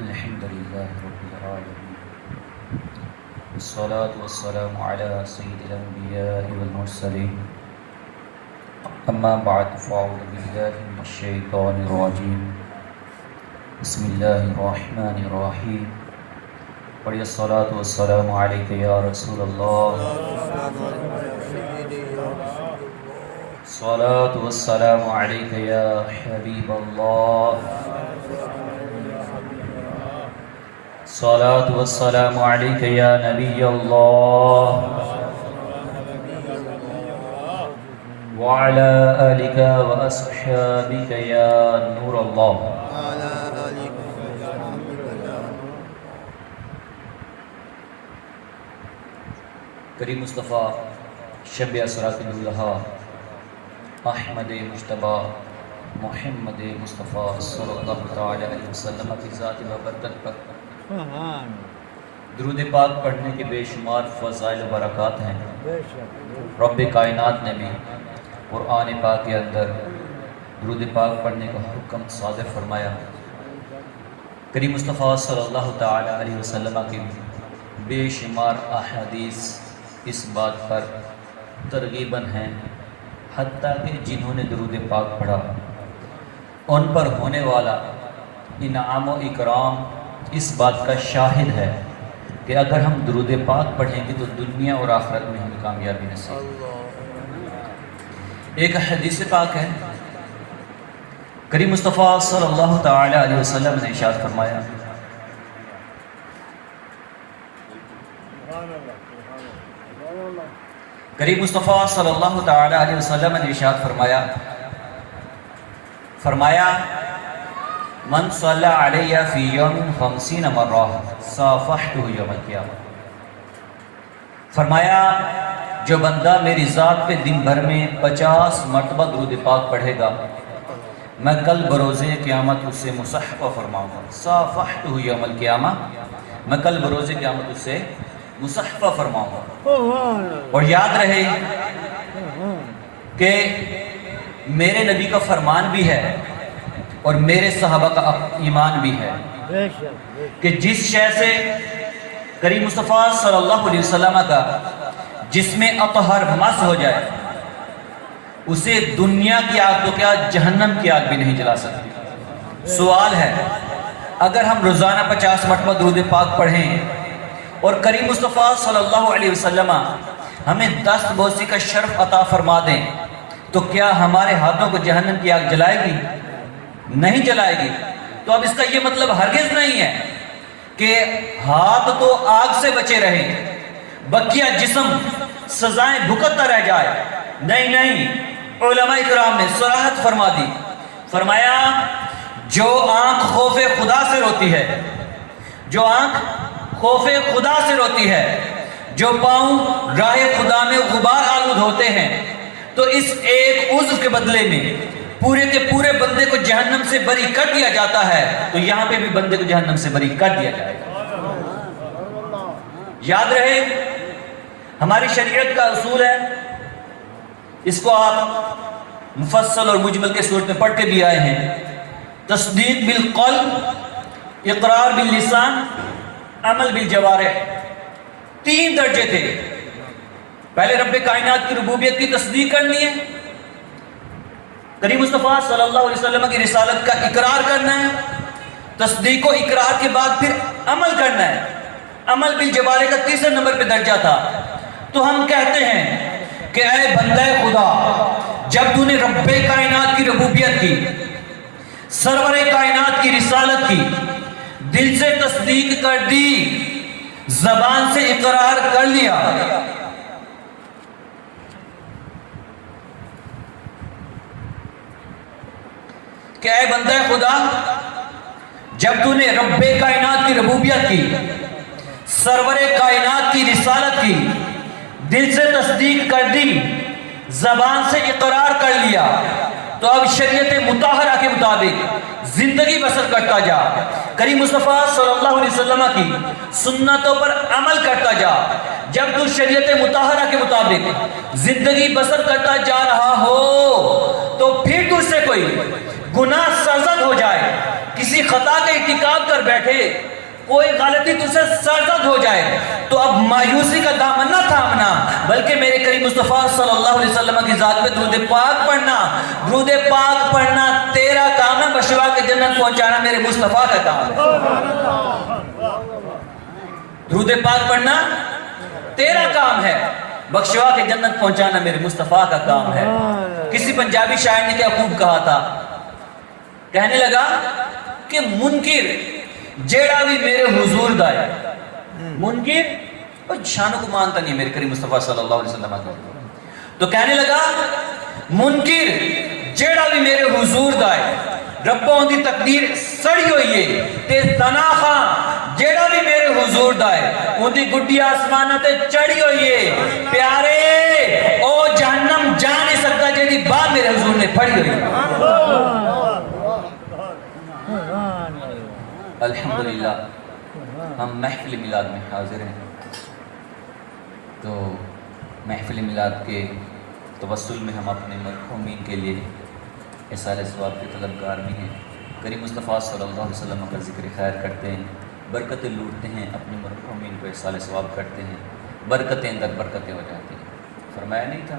الحمد لله رب العالمين والصلاة والسلام على سيد الأنبياء والمرسلين أما بعد فأعوذ بالله من الشيطان الرجيم بسم الله الرحمن الرحيم پڑھیے الصلاة والسلام عليك يا رسول الله الصلاة والسلام عليك يا حبيب الله الصلاة والسلام عليك يا نبي الله وعلى آلك وأصحابك يا نور الله. کریم مصطفیٰ شب اسراء الاضحیٰ احمد مجتبیٰ محمد مصطفیٰ صلی اللہ تعالی علیہ وسلم کی ذات و برکت پر درود پاک پڑھنے کے بے شمار فضائل و برکات ہیں. رب کائنات نے بھی قرآن پاک کے اندر درود پاک پڑھنے کا حکم صادر فرمایا. کریم مصطفیٰ صلی اللہ تعالی علیہ وسلم کی بے شمار احادیث اس بات پر ترغیباً ہیں، حتیٰ کہ جنہوں نے درود پاک پڑھا ان پر ہونے والا انعام و اکرام اس بات کا شاہد ہے کہ اگر ہم درود پاک پڑھیں گے تو دنیا اور آخرت میں ہمیں کامیابی نصیب. ایک حدیث پاک ہے، کریم مصطفیٰ صلی اللہ تعالی علیہ وسلم نے ارشاد فرمایا، کریم مصطفیٰ صلی اللہ تعالی علیہ وسلم نے ارشاد فرمایا من صلی علیہ فی یوم 50 مرہ صافحتہ یوم القیامہ. فرمایا جو بندہ میری ذات پہ دن بھر میں 50 مرتبہ درود پاک پڑھے گا میں کل بروز قیامت اس سے مصحفہ فرماؤں گا. صافحتہ یوم القیامہ، میں کل بروز قیامت اس سے مصحفہ فرماؤں گا. اور یاد رہے کہ میرے نبی کا فرمان بھی ہے اور میرے صحابہ کا ایمان بھی ہے کہ جس شے سے کریم مصطفیٰ صلی اللہ علیہ وسلم کا جس میں اطہر مس ہو جائے اسے دنیا کی آگ تو کیا جہنم کی آگ بھی نہیں جلا سکتی. سوال ہے اگر ہم روزانہ 50 مرتبہ درود پاک پڑھیں اور کریم مصطفیٰ صلی اللہ علیہ وسلم ہمیں دست بوسی کا شرف عطا فرما دیں تو کیا ہمارے ہاتھوں کو جہنم کی آگ جلائے گی؟ نہیں جلائے گی. تو اب اس کا یہ مطلب ہرگز نہیں ہے کہ ہاتھ تو آگ سے بچے رہیں بقیہ جسم سزائیں بھگتتا رہ جائے. نہیں، علماء کرام نے صراحت فرما دی. فرمایا جو آنکھ خوف خدا سے روتی ہے، جو آنکھ خوف خدا سے روتی ہے، جو پاؤں راہ خدا میں غبار آلود ہوتے ہیں تو اس ایک عضو کے بدلے میں پورے کے پورے بندے کو جہنم سے بری کر دیا جاتا ہے. تو یہاں پہ بھی بندے کو جہنم سے بری کر دیا جائے گا. یاد رہے ہماری شریعت کا اصول ہے، اس کو آپ مفصل اور مجمل کے صورت میں پڑھ کے بھی آئے ہیں. تصدیق بالقلب، اقرار باللسان، عمل بالجوارح. 3 درجے تھے. پہلے رب کائنات کی ربوبیت کی تصدیق کرنی ہے، کریم مصطفیٰ صلی اللہ علیہ وسلم کی رسالت کا اقرار کرنا ہے، تصدیق و اقرار کے بعد پھر عمل کرنا ہے. عمل بالجوارح کا 3 نمبر پہ درجہ تھا. تو ہم کہتے ہیں کہ اے بندہ خدا جب تو نے رب کائنات کی ربوبیت کی، سرور کائنات کی رسالت کی، دل سے تصدیق کر دی، زبان سے اقرار کر لیا، کہ اے بندہ خدا جب تو نے رب کائنات کی ربوبیت کی، سرور کائنات کی رسالت کی، دل سے تصدیق کر دی، زبان سے اقرار کر لیا، تو اب شریعت مطہرہ کے مطابق زندگی بسر کرتا جا. کریم مصطفیٰ صلی اللہ علیہ وسلم کی سنتوں پر عمل کرتا جا. جب تو شریعت مطہرہ کے مطابق زندگی بسر کرتا جا رہا ہو تو پھر تجھ سے کوئی گناہ سرزد ہو جائے، کسی خطا کا ارتکاب کر بیٹھے، کوئی غلطی تجھ سے سرزد ہو جائے تو اب مایوسی کا دامن نہ تھامنا، بلکہ میرے کریم مصطفیٰ صلی اللہ علیہ وسلم کی ذات پہ درود پاک پڑھنا۔ درود پاک پڑھنا تیرا کام ہے، بشوا کے جنت پہنچانا میرے مصطفیٰ کا کام ہے۔ درود پاک پڑھنا تیرا کام ہے، بخشوا کے جنت پہنچانا میرے مصطفیٰ کا کام ہے۔ کسی پنجابی شاعر نے کیا خوب کہا تھا، کہنے لگا کہ منکر جیڑا بھی میرے حضور دائے، منکر شانوں کو مانتا نہیں میرے کریم مصطفیٰ صلی اللہ علیہ وسلم کا، تو کہنے لگا منکر جیڑا بھی میرے حضور دائے، ربوں دی تقدیر سڑی ہوئی ہے تے تنا خاں جیڑا بھی میرے حضور دائے ان دی گڈی آسمانہ تے چڑھی ہوئی ہے، پیارے او جہنم جا نہیں سکتا جیڑی بات میرے حضور نے پڑھی ہوئی ہے۔ الحمدللہ ہم محفل میلاد میں حاضر ہیں، تو محفل میلاد کے توسل میں ہم اپنے مرحومین کے لیے احسان ثواب کے طلبگار بھی ہیں، کریم مصطفیٰ صلی اللہ علیہ وسلم کا ذکر خیر کرتے ہیں، برکتیں لوٹتے ہیں، اپنے مرحومین کو احسان ثواب کرتے ہیں، برکتیں در برکتیں ہو جاتی ہیں۔ فرمایا نہیں تھا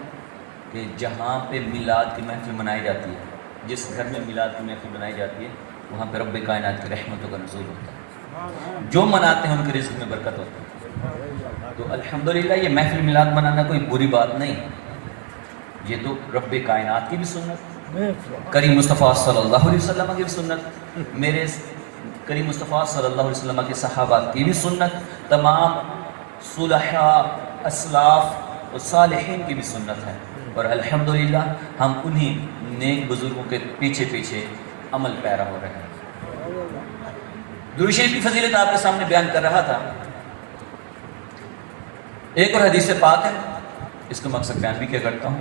کہ جہاں پہ میلاد کی محفل منائی جاتی ہے، جس گھر میں میلاد کی محفل منائی جاتی ہے، وہاں پہ رب کائنات کی رحمتوں کا نزول ہوتا ہے، جو مناتے ہیں ان کے رزق میں برکت ہوتی ہے۔ تو الحمدللہ یہ محفل میلاد منانا کوئی بری بات نہیں، یہ تو رب کائنات کی بھی سنت، کریم مصطفیٰ صلی اللہ علیہ وسلم کی بھی سنت، میرے کریم مصطفیٰ صلی اللہ علیہ وسلم کے صحابہ کی بھی سنت، تمام صلحاء اسلاف و صالحین کی بھی سنت ہے، اور الحمدللہ ہم انہی نیک بزرگوں کے پیچھے پیچھے عمل پیرا ہو رہے ہیں۔ درود شریف کی فضیلت آپ کے سامنے بیان کر رہا تھا، ایک اور حدیث پاک ہے، اس کا مقصد بیان بھی کیا کرتا ہوں۔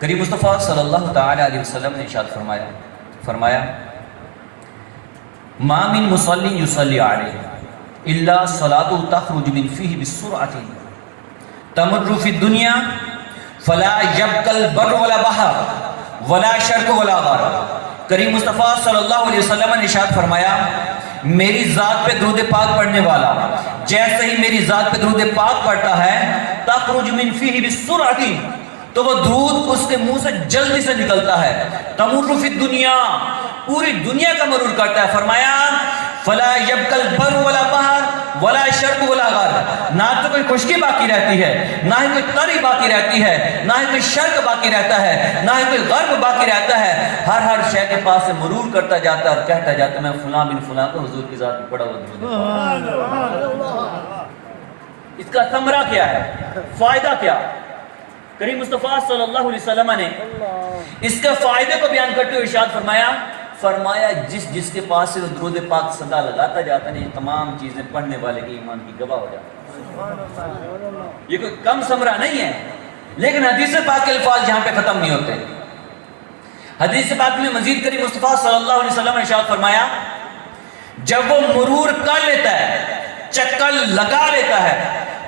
کریم مصطفیٰ صلی اللہ تعالی علیہ وسلم نے ارشاد فرمایا ما من مصلی یصلی علیہ الا صلاۃ تخرج من فیہ بسرعۃ تمر فی الدنیا فلا یبقى البر ولا بحر ولا شرق ولا غار۔ کریم مصطفیٰ صلی اللہ علیہ وسلم نے ارشاد فرمایا میری ذات پہ درود پاک پڑھنے والا جیسے ہی میری ذات پہ درود پاک پڑھتا ہے تخرج من فیہ بسرعۃ، تو وہ درود اس کے منہ سے جلدی سے نکلتا ہے، تمر فی الدنیا پوری دنیا کا مرور کرتا ہے۔ فرمایا فلا یبقى البر ولا بحر ولا شرق ولا غار، نہ تو کوئی خشکی باقی رہتی ہے، نہ ہی کوئی تری باقی رہتی ہے، نہ ہی کوئی شرق باقی رہتا ہے، نہ ہی کوئی غرب باقی رہتا ہے، ہر شے کے پاس سے مرور کرتا جاتا ہے اور کہتا جاتا ہے میں فلاں بن فلاں کو حضور کی ذات میں پڑھا ہوا درود۔ اس کا ثمرہ کیا ہے، فائدہ کیا؟ کریم مصطفیٰ صلی اللہ علیہ وسلم نے اس کے فائدے کو بیان کرتے ہوئے ارشاد فرمایا جس کے پاس سے درود پاک صدا لگاتا جاتا ہے تمام چیزیں پڑھنے والے کے ایمان کی گواہ ہو جاتی ہے۔ یہ کوئی کم ثمرہ نہیں ہے، لیکن حدیث پاک کے الفاظ جہاں پہ ختم نہیں ہوتے۔ حدیث پاک میں مزید کریم مصطفیٰ صلی اللہ علیہ وسلم نے ارشاد فرمایا جب وہ مرور کر لیتا ہے، چکر لگا لیتا ہے،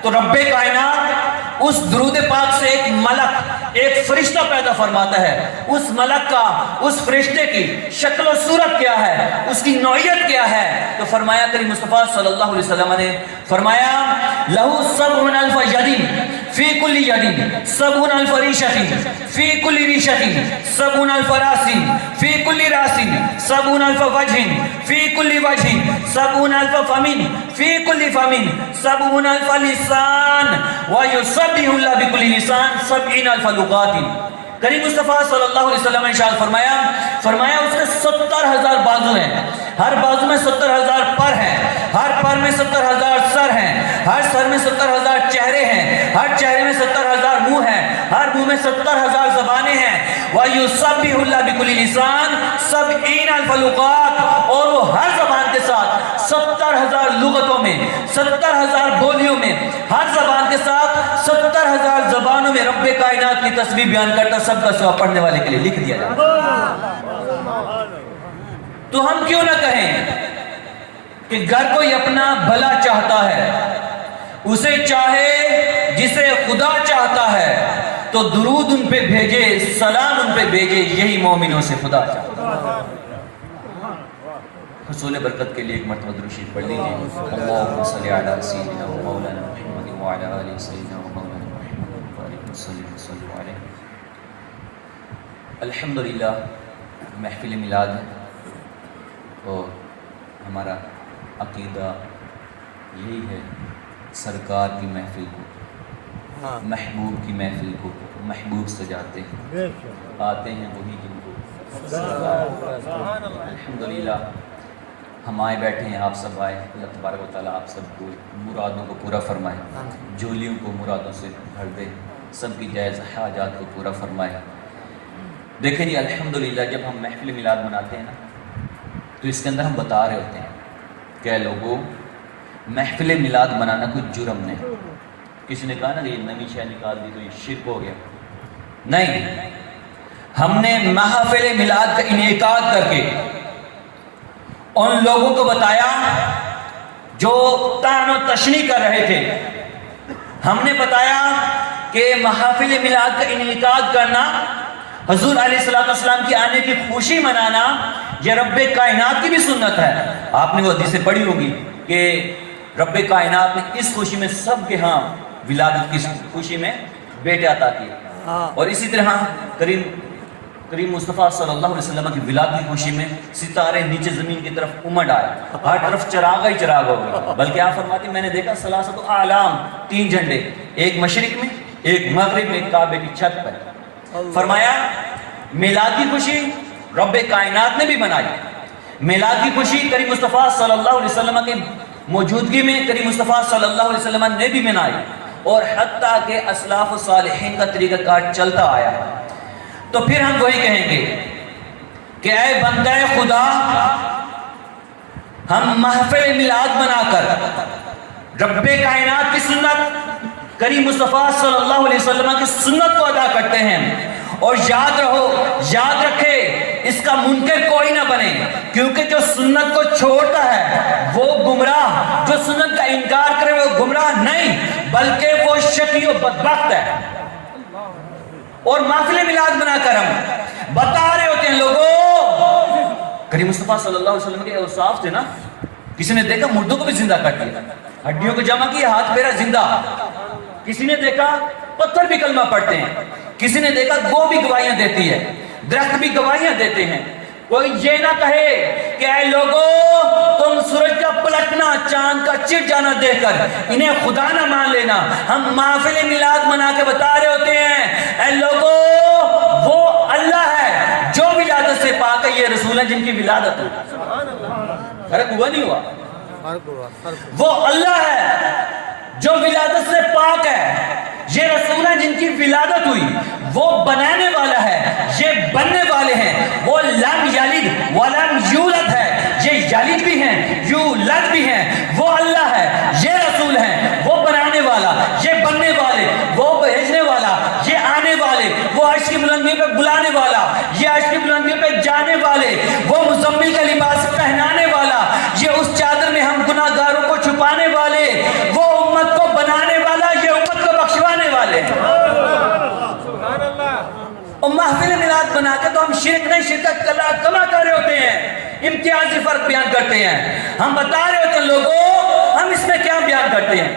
تو رب کائنات اس درود پاک سے ایک ملک، ایک فرشتہ پیدا فرماتا ہے۔ اس ملک کا، اس فرشتے کی شکل و صورت کیا ہے، اس کی نوعیت کیا ہے؟ تو فرمایا کریم مصطفیٰ صلی اللہ علیہ وسلم نے فرمایا لہو 70,000 ید فی کل ید 70,000 ریشۃ فی کل ریشۃ 70,000 راس فی کل راس 70,000 وجہ فی کل وجہ 70,000 فم فی کل فم 70,000 لسان ویسبح اللہ بکل لسان 70,000 لغات۔ کریم مصطفیٰ صلی اللہ علیہ وسلم نے ارشاد فرمایا اس کے 70,000 بازو ہیں، ہر بازو میں 70,000 پر ہیں، ہر پر میں 70,000 سر ہیں، ہر سر میں 70,000 چہرے ہیں، ہر چہرے میں 70,000 منہ ہیں، ہر منہ میں 70,000 زبانیں ہیں۔ وَيُسَبِّحُ اللَّهُ بِكُلِّ لِسَانٍ 70,000 لغات، اور وہ ہر زبان کے ساتھ 70,000 لغتوں میں، 70,000 بولیوں میں، ہر زبان کے ساتھ 70,000 زبانوں میں رب کائنات کی تسبیح بیان کرتا، سب کا ثواب پڑھنے والے کے لیے لکھ دیا جاتا۔ تو ہم کیوں نہ کہیں کہ گھر کوئی اپنا بھلا چاہتا ہے، اسے چاہے جسے خدا چاہتا ہے، تو درود ان پہ بھیجے، سلام ان پہ بھیجے، یہی مومنوں سے خدا چاہتا ہے۔ حصول برکت کے لیے ایک مرتبہ درود شریف پڑھ لیجیے. اللہم صلی علی سیدنا و مولانا محمد و علی آل سیدنا و مولانا محمد و بارک وسلم وصلوا علیہ. الحمدللہ محفل میلاد ہے اور ہمارا عقیدہ یہی ہے، سرکار کی محفل کو، محبوب کی محفل کو محبوب سجاتے ہیں، آتے ہیں وہی جن کو الحمدللہ ہم آئے بیٹھے ہیں، آپ سب آئے. اللہ تبارک و تعالیٰ آپ سب کو مرادوں کو پورا فرمائے، جولیوں کو مرادوں سے بھر دے، سب کی جائز حاجات کو پورا فرمائے. دیکھیں جی الحمدللہ جب ہم محفل میلاد مناتے ہیں نا تو اس کے اندر ہم بتا رہے ہوتے ہیں کہ لوگوں محفل میلاد منانا کوئی جرم نہیں. کسی نے کہا نا کہ یہ نئی شے نکال دی تو یہ شرک ہو گیا. نہیں، ہم نے محفل میلاد کا انعقاد کر کے ان لوگوں کو بتایا جو طعن و تشنیع کر رہے تھے. ہم نے بتایا کہ محفل میلاد کا انعقاد کرنا، حضور علیہ السلام کی آنے کی خوشی منانا، یہ رب کائنات کی بھی سنت ہے. آپ نے وہ حدیثیں پڑھی ہوگی کہ رب کائنات نے اس خوشی میں سب کے ہاں ولادت کی خوشی میں بیٹے عطا کیے، اور اسی طرح کریم مصطفیٰ صلی اللہ علیہ وسلم کی ولادت کی خوشی میں ستارے نیچے زمین کی طرف امڈ آئے، ہر طرف چراغ ہی چراغ ہو گئے. بلکہ آپ فرماتی میں نے دیکھا ثلاثت اعلام، 3 جھنڈے، ایک مشرق میں، ایک مغرب میں، ایک کعبے کی چھت پر. فرمایا میلاد کی خوشی رب کائنات نے بھی منائی. میلاد کی خوشی کریم مصطفیٰ صلی اللہ علیہ وسلم کی موجودگی میں کریم مصطفیٰ صلی اللہ علیہ وسلم نے بھی منائی، اور حتیٰ کہ اسلاف و صالحین کا طریقہ کار چلتا آیا. تو پھر ہم وہی کہیں گے کہ اے بندہ خدا، ہم محفل میلاد بنا کر رب کائنات کی سنت کریم مصطفیٰ صلی اللہ علیہ وسلم کی سنت کو ادا کرتے ہیں. اور یاد رکھے اس کا منکر کوئی نہ بنے، کیونکہ جو سنت کو چھوڑتا ہے وہ گمراہ، جو سنت کا انکار کرے وہ گمراہ نہیں بلکہ وہ شقی و بدبخت ہے. اور محفل میلاد بنا کر ہم بتا رہے ہوتے ہیں لوگوں، کریم مصطفیٰ صلی اللہ علیہ وسلم کے اوصاف تھے نا. کسی نے دیکھا مردوں کو بھی زندہ کر دیا، ہڈیوں کو جمع کیا، ہاتھ پیرا زندہ. کسی نے دیکھا پتھر بھی کلمہ پڑھتے ہیں، کسی نے دیکھا گو بھی گواہیاں دیتی ہے، درخت بھی گواہیاں دیتے ہیں. کوئی یہ نہ کہے کہ اے لوگوں تم سورج کا پلٹنا، چاند کا چٹ جانا دیکھ کر انہیں خدا نہ مان لینا. ہم محفل میلاد منا کے بتا رہے ہوتے ہیں اے لوگوں وہ اللہ ہے جو ولادت سے پاک ہے، یہ رسول ہے جن کی ولادت ہوئی. فرق ہوا نہیں ہوا؟ وہ اللہ ہے جو ولادت سے پاک ہے، یہ رسول ہیں جن کی ولادت ہوئی. وہ بنانے والا ہے، یہ بننے والے ہیں. وہ لم یلد ولم یولد ہے، یہ یلد بھی ہیں یولد بھی ہیں. وہ اللہ ہے، یہ رسول ہیں. وہ بنانے والا، یہ بننے والے. وہ بھیجنے والا، یہ آنے والے. وہ عرش کی بلندیوں پہ بلانے والا، یہ عرش کی بلندیوں پہ جانے والے. وہ مزمل کا لباس پہنانے والا، یہ اس چادر میں ہم گناہ گاروں کو چھپانے والے. وہ امت کو بنانے والا، یہ امت کو بخشوانے والے. اور محفل میلاد بنا کے تو ہم شرک نہیں، شرکت کما کر رہے ہوتے ہیں، امتیازی فرق بیان کرتے ہیں. ہم بتا رہے ہوتے ہیں لوگوں ہم اس میں کیا بیان کرتے ہیں،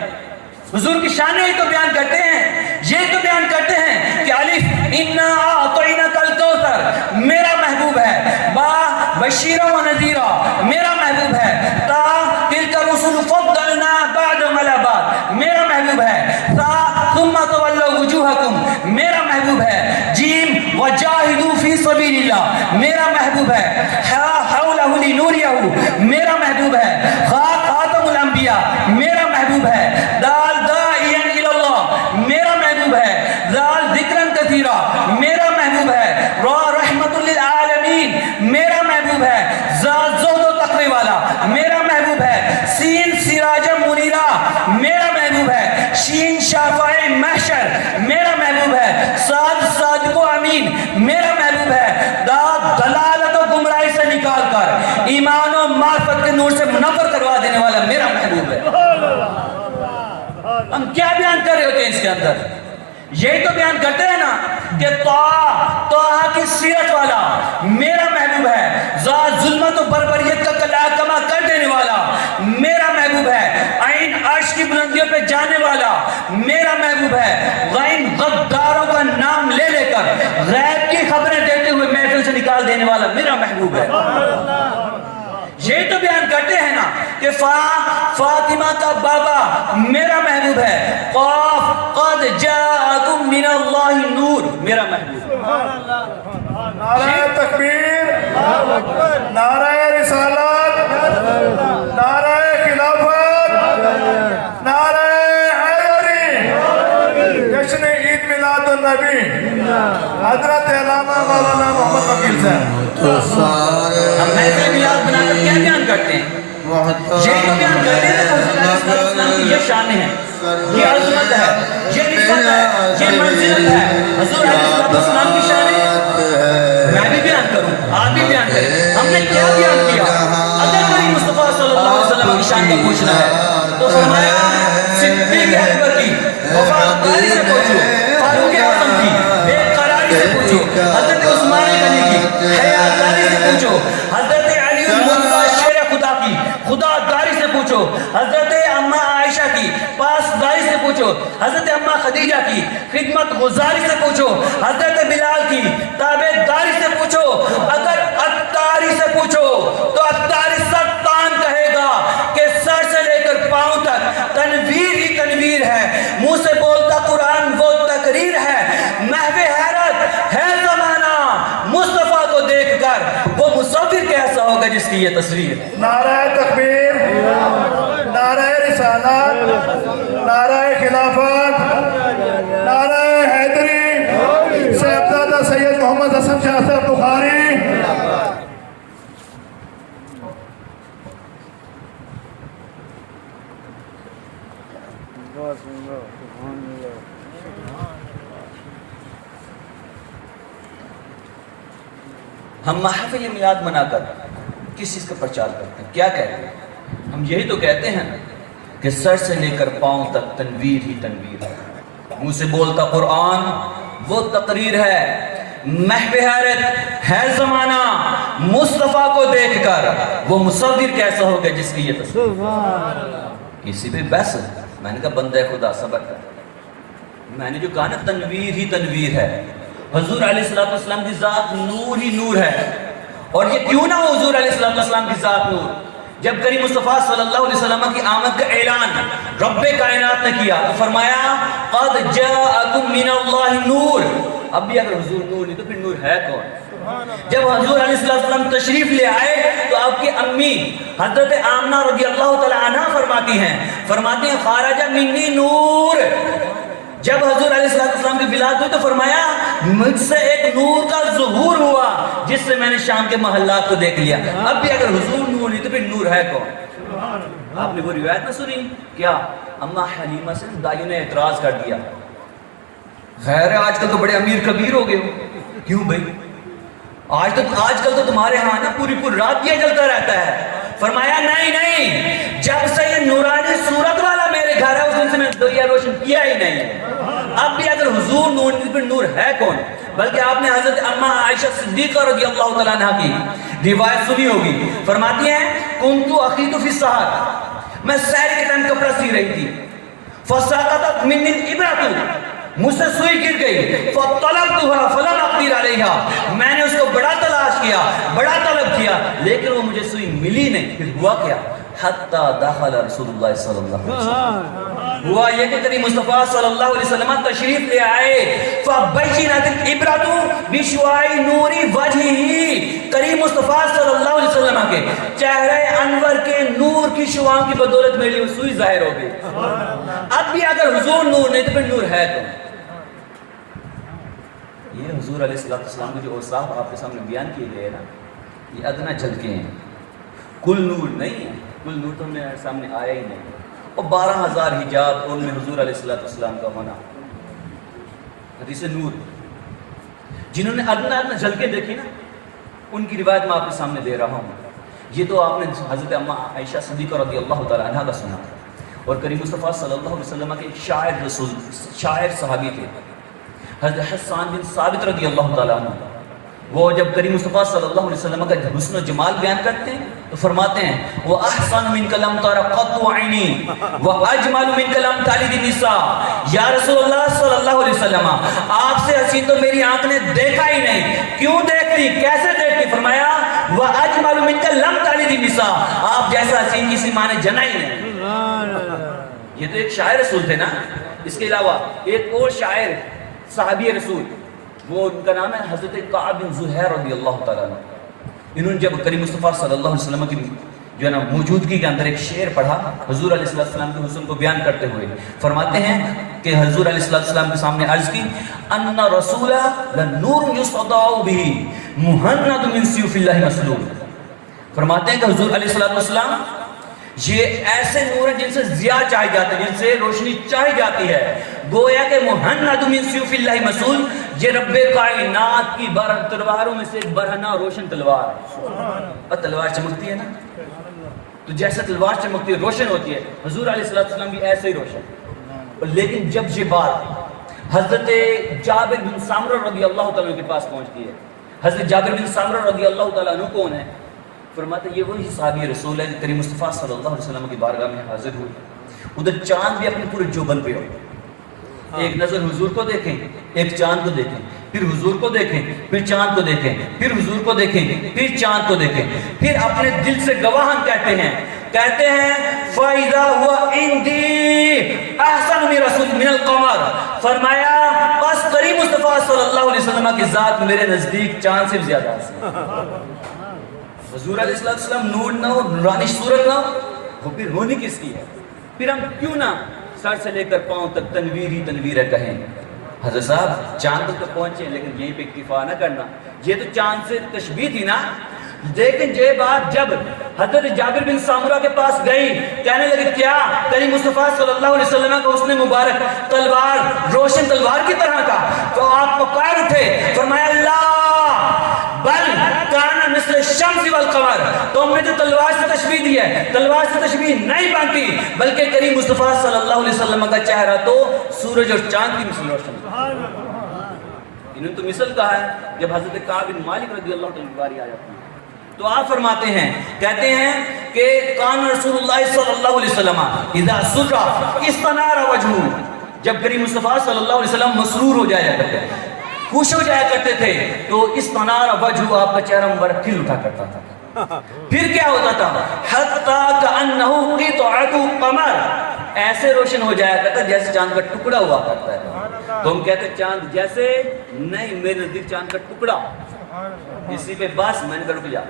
حضور کی شان ہی تو بیان کرتے ہیں. یہ تو بیان کرتے ہیں کہ الف انا اعطیناک الکوثر میرا محبوب ہے، با بشیرا و نذیرا میرا محبوب ہے، تا تلک الرسل فضلنا بعضهم علی بعض میرا محبوب ہے، تا ثم تولوا وجوہکم میرا محبوب ہے، جیم وجاہدوا فی سبیل اللہ میرا محبوب ہے، حولہ لنوریہ میرا محبوب ہے، خاتم الانبیاء میرا محبوب ہے، دال داعیا الی اللہ میرا محبوب ہے، دال ذکرا کثیرا میرا محبوب ہے، را رحمت للعالمین میرا محبوب ہے، زاد زہد و تقوی والا میرا محبوب ہے، سین سراج منیرہ میرا محبوب ہے، شین شافع محشر میرا محبوب ہے، صاد صادق و امین میرا محبوب ہے، داد دلالت و گمراہی سے نکال کر ایمان و معرفت کے نور سے منور کروا دینے والا میرا محبوب ہے. ہم کیا بیان کر رہے ہوتے ہیں اس کے اندر؟ یہی تو بیان کرتے ہیں نا کہ طہ کی سیرت والا میرا محبوب ہے، ذات ظلمت و بربریت کا کہ فاطمہ کا بابا میرا محبوب ہے، قاف قد جاءکم من اللہ نور میرا محبوب۔ نعرہ تکبیر، نعرہ رسالت، نعرہ خلافت، نعرہ حیدری، جشن عید میلاد النبی حضرت علامہ مولانا محمد وکیل صاحب۔ ہم محفل میلاد بنا کر کیا بیان کرتے ہیں؟ یہی تو بیان کرتے ہیں کہ حضور علیہ السلام کی یہ شان ہے، یہ عظمت ہے، یہ رفعت ہے، یہ منزلت ہے۔ حضور علیہ السلام کی شان ہے، میں بھی بیان کروں، آپ بھی بیان کریں۔ ہم نے کیا بیان کیا؟ اگر کوئی مصطفیٰ صلی اللہ علیہ وسلم کی شان کا پوچھنا ہے تو فرمایا صدیق اکبر کی وفاداری سے پوچھو، فاروق اعظم کی بے قراری سے پوچھو، حضرت عثمان غنی کی حیاداری سے پوچھو، حضرت علی المرتضیٰ شیر خدا کی خدا داری سے پوچھو، حضرت اماں عائشہ کی پاسداری سے پوچھو، حضرت اماں خدیجہ کی خدمت گزاری سے پوچھو، حضرت بلال کی تابع داری سے پوچھو، اگر اتاری سے پوچھو تو اتاری سلطان کہے گا کہ سر سے لے کر پاؤں تک تنویر ہی تنویر ہے، منہ سے بولتا قرآن وہ تقریر ہے، محو حیرت ہے زمانہ مصطفیٰ کو دیکھ کر وہ مصور کیسا ہوگا جس کی یہ تصویر ہے۔ نعرہ تکبیر، نعرہ رسالت، نعرہ خلافت، نعرہ حیدری، صاحبزادہ سید محمد حسن شاہ صاحب بخاری۔ ہم محفل میلاد منا کر کس چیز کا پرچار کرتے ہیں؟ کیا کہتے ہیں؟ ہم یہی تو کہتے ہیں کہ سر سے لے کر پاؤں تک تنویر ہی تنویر ہے، منہ سے بولتا قرآن وہ تقریر ہے، محو حیرت ہے زمانہ مصطفیٰ کو دیکھ کر وہ مصور کیسا ہوگا جس کی یہ تصویر۔ کسی بھی بس میں نے کہا بندہ خدا صبر کر، میں نے جو کہا نا تنویر ہی تنویر ہے، حضور علیہ السلام کی ذات نور ہی نور ہے۔ اور یہ کیوں نہ ہو حضور علیہ السلام کی ذات نور؟ جب کریم مصطفیٰ صلی اللہ علیہ وسلم کی آمد کا اعلان رب کائنات نے کیا تو فرمایا قد جاءکم من اللہ نور۔ اب بھی اگر حضور نور نہیں تو پھر نور ہے کون؟ جب حضور علیہ السلام تشریف لے آئے تو آپ کی امی حضرت آمنہ رضی اللہ تعالی عنہ فرماتی ہیں خارج منی نور۔ جب حضور علیہ السلام کی ولادت ہوئی تو فرمایا مجھ سے ایک نور کا ظہور ہوا جس سے میں نے شام کے محلات کو دیکھ لیا۔ اب بھی اگر حضور نور نہیں تو پھر نور ہے کون؟ آپ نے وہ روایت نہ سنی کیا؟ اماں حلیمہ سے دائیوں نے اعتراض کر دیا، خیر آج کل تو بڑے امیر کبیر ہو گئے ہو، کیوں بھائی؟ آج کل تو تمہارے ہاں نا پوری رات دیا جلتا رہتا ہے۔ فرمایا نہیں، جب سے یہ نورانی صورت والا میرے گھر ہے اس دن سے میں دیا روشن کیا ہی نہیں ہے۔ اب بھی اگر حضور نور نہیں پھر نور ہے کون؟ بلکہ آپ نے حضرت اماں عائشہ صدیقہ رضی اللہ تعالیٰ عنہ کی روایت سنی ہوگی، فرماتی ہیں کنت اخیط فی السحر، میں سحر کے ٹائم کپڑا سی رہی تھی، فسقطت منی الابرۃ، مجھ سے سوئی گر گئی، فطلبتها فلم اقدر علیہا، میں نے اس کو بڑا تلاش کیا، بڑا طلب کیا لیکن وہ مجھے سوئی ملی نہیں۔ پھر ہوا کیا؟ حتی دخل رسول اللہ صلی اللہ علیہ وسلم، ہوا یہ کہ کریم مصطفیٰ صلی اللہ علیہ وسلم تشریف لے آئے، فبینت الابرۃ بشعاع نور وجہہ، کریم مصطفیٰ صلی اللہ علیہ وسلم کے چہرے انور کے نور کی شعاع کی بدولت میرے لیے سوئی ظاہر ہو گئی۔ اب بھی اگر حضور نور نہیں تو پھر نور ہے تو یہ حضور علیہ السلام کے جو اوصاف آپ کے سامنے بیان کیے گئے نا یہ ادنا جھلکے ہیں، کل نور نہیں ہے، کل نور تو ہمیں سامنے آیا ہی نہیں۔ اور 12,000 حجاب ان میں حضور علیہ السلام کا ہونا، حدیث نور جنہوں نے ادنا جھلکے دیکھی نا ان کی روایت میں آپ کے سامنے دے رہا ہوں۔ یہ تو آپ نے حضرت اماں عائشہ صدیقہ رضی اللہ تعالی عنہ کا سنا، اور کریم مصطفیٰ صلی اللہ علیہ وسلم کے شاعر صحابی تھے حضرت حسان بن ثابت رضی اللہ تعالیٰ عنہ، وہ جب کریم مصطفیٰ صلی اللہ علیہ وسلم کا حسن و جمال بیان کرتے ہیں تو فرماتے ہیں وَأَحْسَنُ مِنْكَ لَمْ تَرَ قَطُّ عَيْنِي وَأَجْمَلُ مِنْكَ لَمْ تَلِدِ النِّسَاءُ، یا رسول اللہ صلی اللہ علیہ وسلم آپ سے حسین تو میری آنکھ نے دیکھا ہی نہیں، کیوں دیکھتی، کیسے دیکھتی؟ فرمایا وَأَجْمَلُ مِنْكَ لَمْ تَلِدِ النِّسَاء، آپ جیسا حسین کسی ماں نے جنا ہی نہیں۔ یہ تو ایک شاعر رسول تھے نا۔ اس کے علاوہ ایک اور شاعر صحابی رسول، وہ ان کا نام ہے حضرت کعب بن زہیر رضی اللہ تعالیٰ عنہ۔ انہوں نے جب کریم مصطفیٰ صلی اللہ علیہ وسلم کی جو ہے نا موجودگی کے اندر ایک شعر پڑھا حضور علیہ السلام کے حسن کو بیان کرتے ہوئے، فرماتے ہیں کہ حضور علیہ السلام کے سامنے عرض کی ان رسول لنور یستضاء به مہند من سیوف اللہ مسلول۔ فرماتے ہیں کہ حضور علیہ السلام یہ ایسے نور ہیں جن سے ضیاء چاہی جاتے ہیں، جن سے روشنی چاہی جاتی ہے، گویا کہ مہند من سیوف اللہ مسلول، یہ رب کائنات کی تلواروں میں سے ایک برہنہ روشن تلوار ہے۔ اور تلوار چمکتی ہے نا، تو جیسے تلوار چمکتی ہے روشن ہوتی ہے، حضور علیہ السلام بھی ایسے ہی روشن۔ لیکن جب یہ بات حضرت جابر بن سامرہ رضی اللہ تعالیٰ کے پاس پہنچتی ہے، حضرت جابر بن سامرہ رضی اللہ تعالیٰ عنہ کون ہے؟ فرماتے یہ وہی صحابی رسول ہے جو کریم مصطفیٰ صلی اللہ علیہ وسلم کی بارگاہ میں حاضر ہوئی۔ ادھر چاند بھی اپنے پورے جوبن پہ ہو، ایک نظر حضور کو دیکھیں، ایک چاند کو دیکھیں، پھر حضور کو دیکھیں، پھر چاند کو دیکھیں، پھر حضور کو دیکھیں، پھر چاند کو دیکھیں، پھر اپنے دل سے گواہن کہتے ہیں فَإِذَا هُوَ عِنْدِي أَحْسَنُ مِنَ الْقَمَرِ، فرمایا بس کریم مصطفیٰ صلی اللہ علیہ وسلم کی ذات میرے نزدیک چاند سے بھی زیادہ حسن۔ حضور علیہ السلام نور نہ ہو، نورانی صورت نہ ہو، وہ پھر ہونی کس کی ہے؟ پھر ہم کیوں نہ سر سے لے کر پاؤں تک تنویر ہی تنویر ہے کہیں؟ حضرت صاحب چاند تو پہنچے لیکن یہیں پہ اکتفا نہ کرنا، یہ تو چاند سے تشبیہ تھی نا۔ لیکن یہ بات جب حضرت جابر بن سامرہ کے پاس گئی، کہنے لگے کیا کریم مصطفیٰ صلی اللہ علیہ وسلم کا حسن مبارک تلوار روشن تلوار کی طرح کا، تو آپ پکار اٹھے، فرمایا اللہ بل کان مثل الشمس والقمر، تم نے جو تلوار سے تشبیہ دی ہے تلوار سے تشبیہ نہیں بنتی، بلکہ کریم مصطفیٰ صلی اللہ علیہ وسلم کا چہرہ تو سورج اور چاند کی مثل روشن۔ انہوں نے تو مثل کہا ہے۔ جب حضرت کعب بن مالک رضی اللہ عنہ کی باری آ جاتی ہے تو آپ فرماتے ہیں، کہتے ہیں کہ کان رسول اللہ صلی اللہ علیہ وسلم اذا سر استنار وجہہ، جب کریم مصطفیٰ صلی اللہ علیہ وسلم مسرور ہو جایا کرتے تھے، خوش ہو جایا کرتے تھے، تو استنار وجہ آپ کا چہرہ مبارک کھل اٹھا کرتا تھا۔ پھر کیا ہوتا تھا؟ حتی کأنہ قطعۃ قمر، ایسے روشن ہو جایا کرتا جیسے چاند کا ٹکڑا ہوا کرتا ہے۔ تو ہم کہتے ہیں چاند جیسے نہیں، میرے نزدیک چاند کا ٹکڑا، اسی پہ بس میں نے کہا رک جا۔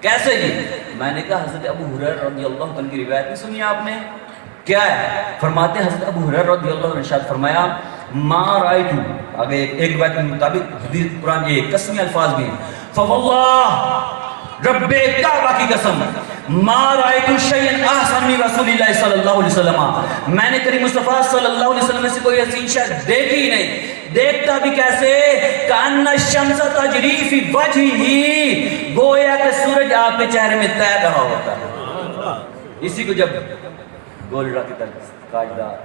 کیسے یہ؟ میں نے کہا حضرت ابو ہریرہ رضی اللہ عنہ کی روایت نہیں سنی آپ نے؟ کیا ہے؟ فرماتے حضرت ابو ہریرہ رضی اللہ عنہ ارشاد فرمایا ما رائتو، آگے ایک روایت کے مطابق حدیث قرآن یہ قسمی الفاظ بھی ہیں، فواللہ رب کعبہ کی قسم ما رائتو شیئن احسن من رسول اللہ صلی اللہ علیہ وسلم، میں نے کریم مصطفیٰ صلی اللہ علیہ وسلم سے کوئی حسین شے دیکھی ہی نہیں۔ دیکھتا بھی کیسے؟ کأن الشمس تجری فی وجہہ، گویا کہ سورج آپ کے چہرے میں تیر رہا ہوتا ہے۔ اسی کو جب گولڈا کی طرف کاجدار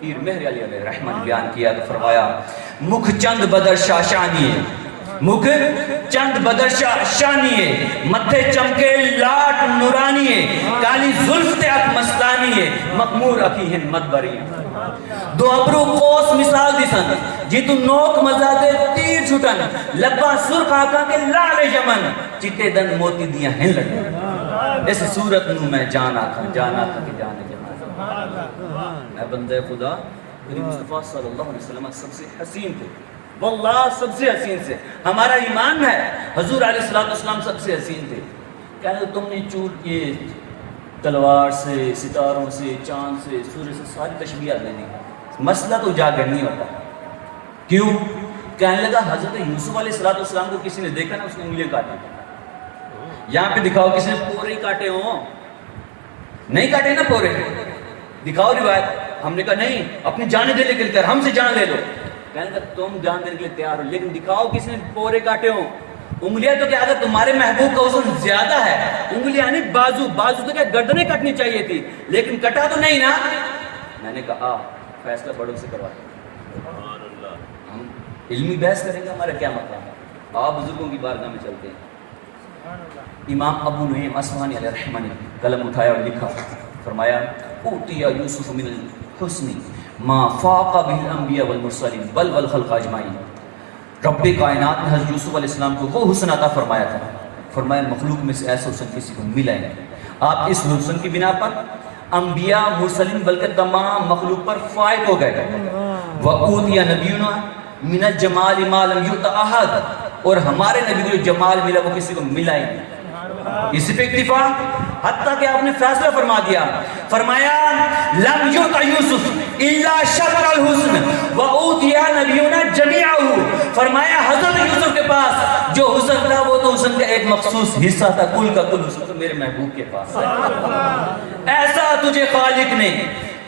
پیر مہر علی علیہ رحمت بیان کیا تو فرمایا مکھ چند بدر شاشانی ہے، مکھ چند بدر شاشانی ہے، متھے چمکے لاٹ نورانی ہے، کالی زلف تے اک مستانی ہے، مقمور اکی ہن مدبری ہے، دو ابرو قوس مثال دی سن جی تو نوک مزادے تیر چھٹن، لبا سرخ آقا کے لال یمن، چٹے دن موتی دیا ہن لگے، اس صورت نو میں جانا تھا کہ جانے جانا۔ اے بندے خدا، کریم مصطفیٰ صلی اللہ علیہ وسلم سب سے حسین تھے، واللہ سب سے حسین سے، ہمارا ایمان ہے حضور علیہ السلام سب سے حسین تھے۔ کہنے تم نے چوٹ یہ تلوار سے، ستاروں سے، چاند سے، سورج سے ساری تشبیہات لینی، مسئلہ تو اجاگر نہیں ہوتا۔ کیوں؟ کہنے لگا حضرت یوسف علیہ السلام کو کسی نے دیکھا نا، اس نے انگلیاں کاٹی، یہاں پہ دکھاؤ کسی نے پورے ہی کاٹے ہوں، نہیں کاٹے نا پورے، دکھاؤ روایت۔ ہم نے کہا نہیں، اپنی جانیں دے لے کے کر، ہم سے جان لے لو۔ کہنے لگا تم جان دینے کے لیے تیار ہو لیکن دکھاؤ کسی نے پورے کاٹے ہوں۔ انگلیاں تو کیا، اگر تمہارے محبوب کا وزن زیادہ ہے، انگلیاں نہیں بازو تو کیا گردنیں کٹنی چاہیے تھی، لیکن کٹا تو نہیں نا۔ میں نے کہا فیصلہ بڑوں سے کروا دیں، ہم علمی بحث کریں گے، ہمارا کیا مطلب ہے، آپ بزرگوں کی بارگاہ میں چلتے ہیں۔ امام ابو نعیم اصفہانی علیہ رحمہ نے قلم اٹھایا اور لکھا، فرمایا اوتی یوسف من الحسن ما فاق به الانبیاء والمرسلین بل والخلق اجمعین، رب کائنات نے حضرت یوسف علیہ السلام کو وہ حسن عطا فرمایا تھا فرمایا مخلوق میں سے ایسا حسن کسی کو ملا ہی نہیں. آپ اس حسن کی بنا پر انبیاء مرسلین بلکہ تمام مخلوق پر فائق ہو گئے. وَأُوتِيَ نَبِيُّنَا مِنَ الْجَمَالِ مَا لَمْ يُؤْتَ أَحَدٌ, اور ہمارے نبی کو جو جمال ملا وہ کسی کو ملا ہی نہیں. اسی پہ اکتفا, حتیٰ کہ آپ نے فیصلہ فرما دیا, فرمایا لَمْ يُؤْتَ يُوسُف إِلَّا شَطْرَ الْحُسْنِ وَأُوتِيَ نَبِيُّنَا جَمِيعَهُ, فرمایا حضرت یوسف کے پاس جو حسن تھا وہ تو حسن کا ایک مخصوص حصہ تھا, کل کا کل حسن تو میرے محبوب کے پاس ہے. ایسا تجھے خالق نے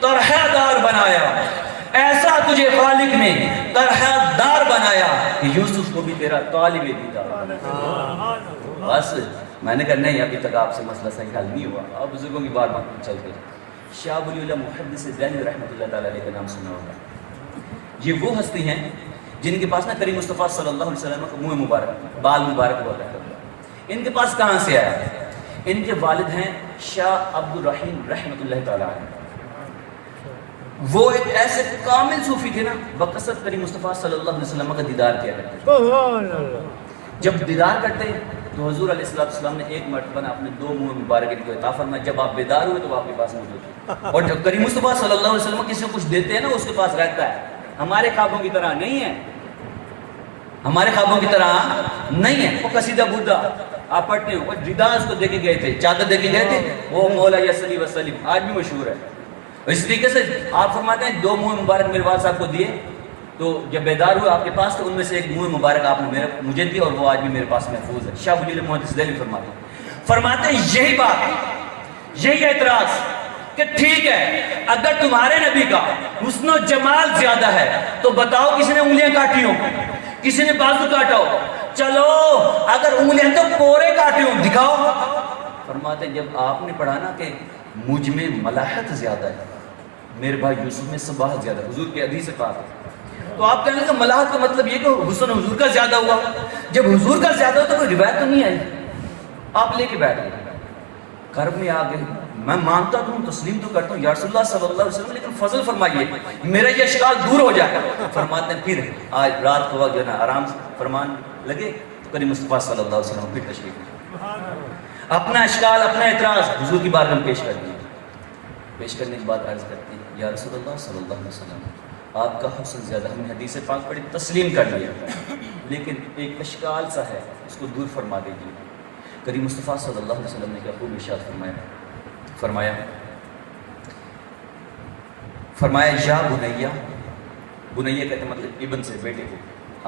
طرح دار بنایا, ایسا تجھے خالق نے طرح دار بنایا کہ یوسف کو بھی تیرا طالب دیدار. بس میں نے کہا نہیں, ابھی تک آپ سے مسئلہ صحیح حل نہیں ہوا. آپ بزرگوں کی بات چلتے ہیں. شاہ ولی اللہ محدث دہلوی رحمۃ اللہ تعالیٰ علیہ کا نام سنا ہوگا. یہ وہ ہستی ہیں جن کے پاس نا کریم مصطفیٰ صلی اللہ علیہ وسلم کا منہ مبارک, بال مبارک ہوا کرتا تھا. ان کے پاس کہاں سے آیا؟ ان کے والد ہیں شاہ عبد الرحیم رحمۃ اللہ تعالیٰ علیہ. وہ ایک ایسے کامل صوفی تھے نا, بقصد کریم مصطفیٰ صلی اللہ علیہ وسلم کا دیدار کیا کرتے. جب دیدار کرتے تو حضور علیہ السلام نے ایک مرتبہ اپنے دو منہ مبارک ان کو عطا فرمایا. جب آپ بیدار ہوئے تو آپ کے پاس موجود تھے. اور جب کریم مصطفیٰ صلی اللہ علیہ وسلم کسی کو کچھ دیتے ہیں نا اس کے پاس رہتا ہے. ہمارے خوابوں کی طرح نہیں ہے, ہمارے خوابوں کی طرح نہیں ہے. وہ قصیدہ بودا آپ پڑھتے ہو, وہ ردا اس کو دے کے گئے تھے, چادر دے کے گئے تھے, وہ مولا یسلی وسلم آج بھی مشہور ہے. اس طریقے سے آپ فرماتے ہیں دو منہ مبارک میرے والد صاحب کو دیے, تو جب بیدار ہوئے آپ کے پاس تو ان میں سے ایک منہ مبارک آپ نے مجھے دی اور وہ آج بھی میرے پاس محفوظ ہے. شاہ ولی اللہ محدث دہلوی فرماتے ہیں یہی بات, یہی اعتراض کہ ٹھیک ہے اگر تمہارے نبی کا حسن و جمال زیادہ ہے تو بتاؤ کسی نے انگلیاں کاٹی ہوں, کسی نے بازو کاٹا ہو, چلو اگر انگلیاں تو پورے کاٹی ہوں دکھاؤ. فرماتے ہیں جب آپ نے پڑھا نا کہ مجھ میں ملاحت زیادہ ہے, میرے بھائی یوسف میں صباحت زیادہ ہے, حضور کی حدیث سے بات ہے, تو آپ کہنے لگے ملاحت کا مطلب یہ کہ حسن حضور کا زیادہ ہوا. جب حضور کا زیادہ ہو تو کوئی روایت تو نہیں آئی, آپ لے کے بیٹھ گئے. کرب میں آ گئے, میں مانتا ہوں تسلیم تو کرتا ہوں یا رسول اللہ صلی اللہ علیہ وسلم, لیکن فضل فرمائیے میرا یہ اشکال دور ہو جائے. فرماتے ہیں پھر آج رات کو وقت جو ہے نا آرام سے فرمان لگے تو کریم مصطفیٰ صلی اللہ علیہ وسلم پھر تشریف اپنا اشکال اپنا اعتراض حضور کی بارگاہ میں پیش کر دیا. پیش کرنے کے بعد عرض کرتے ہیں یا رسول اللہ صلی اللہ علیہ وسلم آپ کا حسن زیادہ, ہم نے حدیث پاک پڑھی تسلیم کر لیا, لیکن ایک اشکال سا ہے اس کو دور فرما دیجیے. کریم مصطفیٰ صلی اللہ علیہ وسلم نے کیا خوب ارشاد فرمایا یا بنیا, بنیا کہتے ہیں مطلب ابن سے بیٹے کو,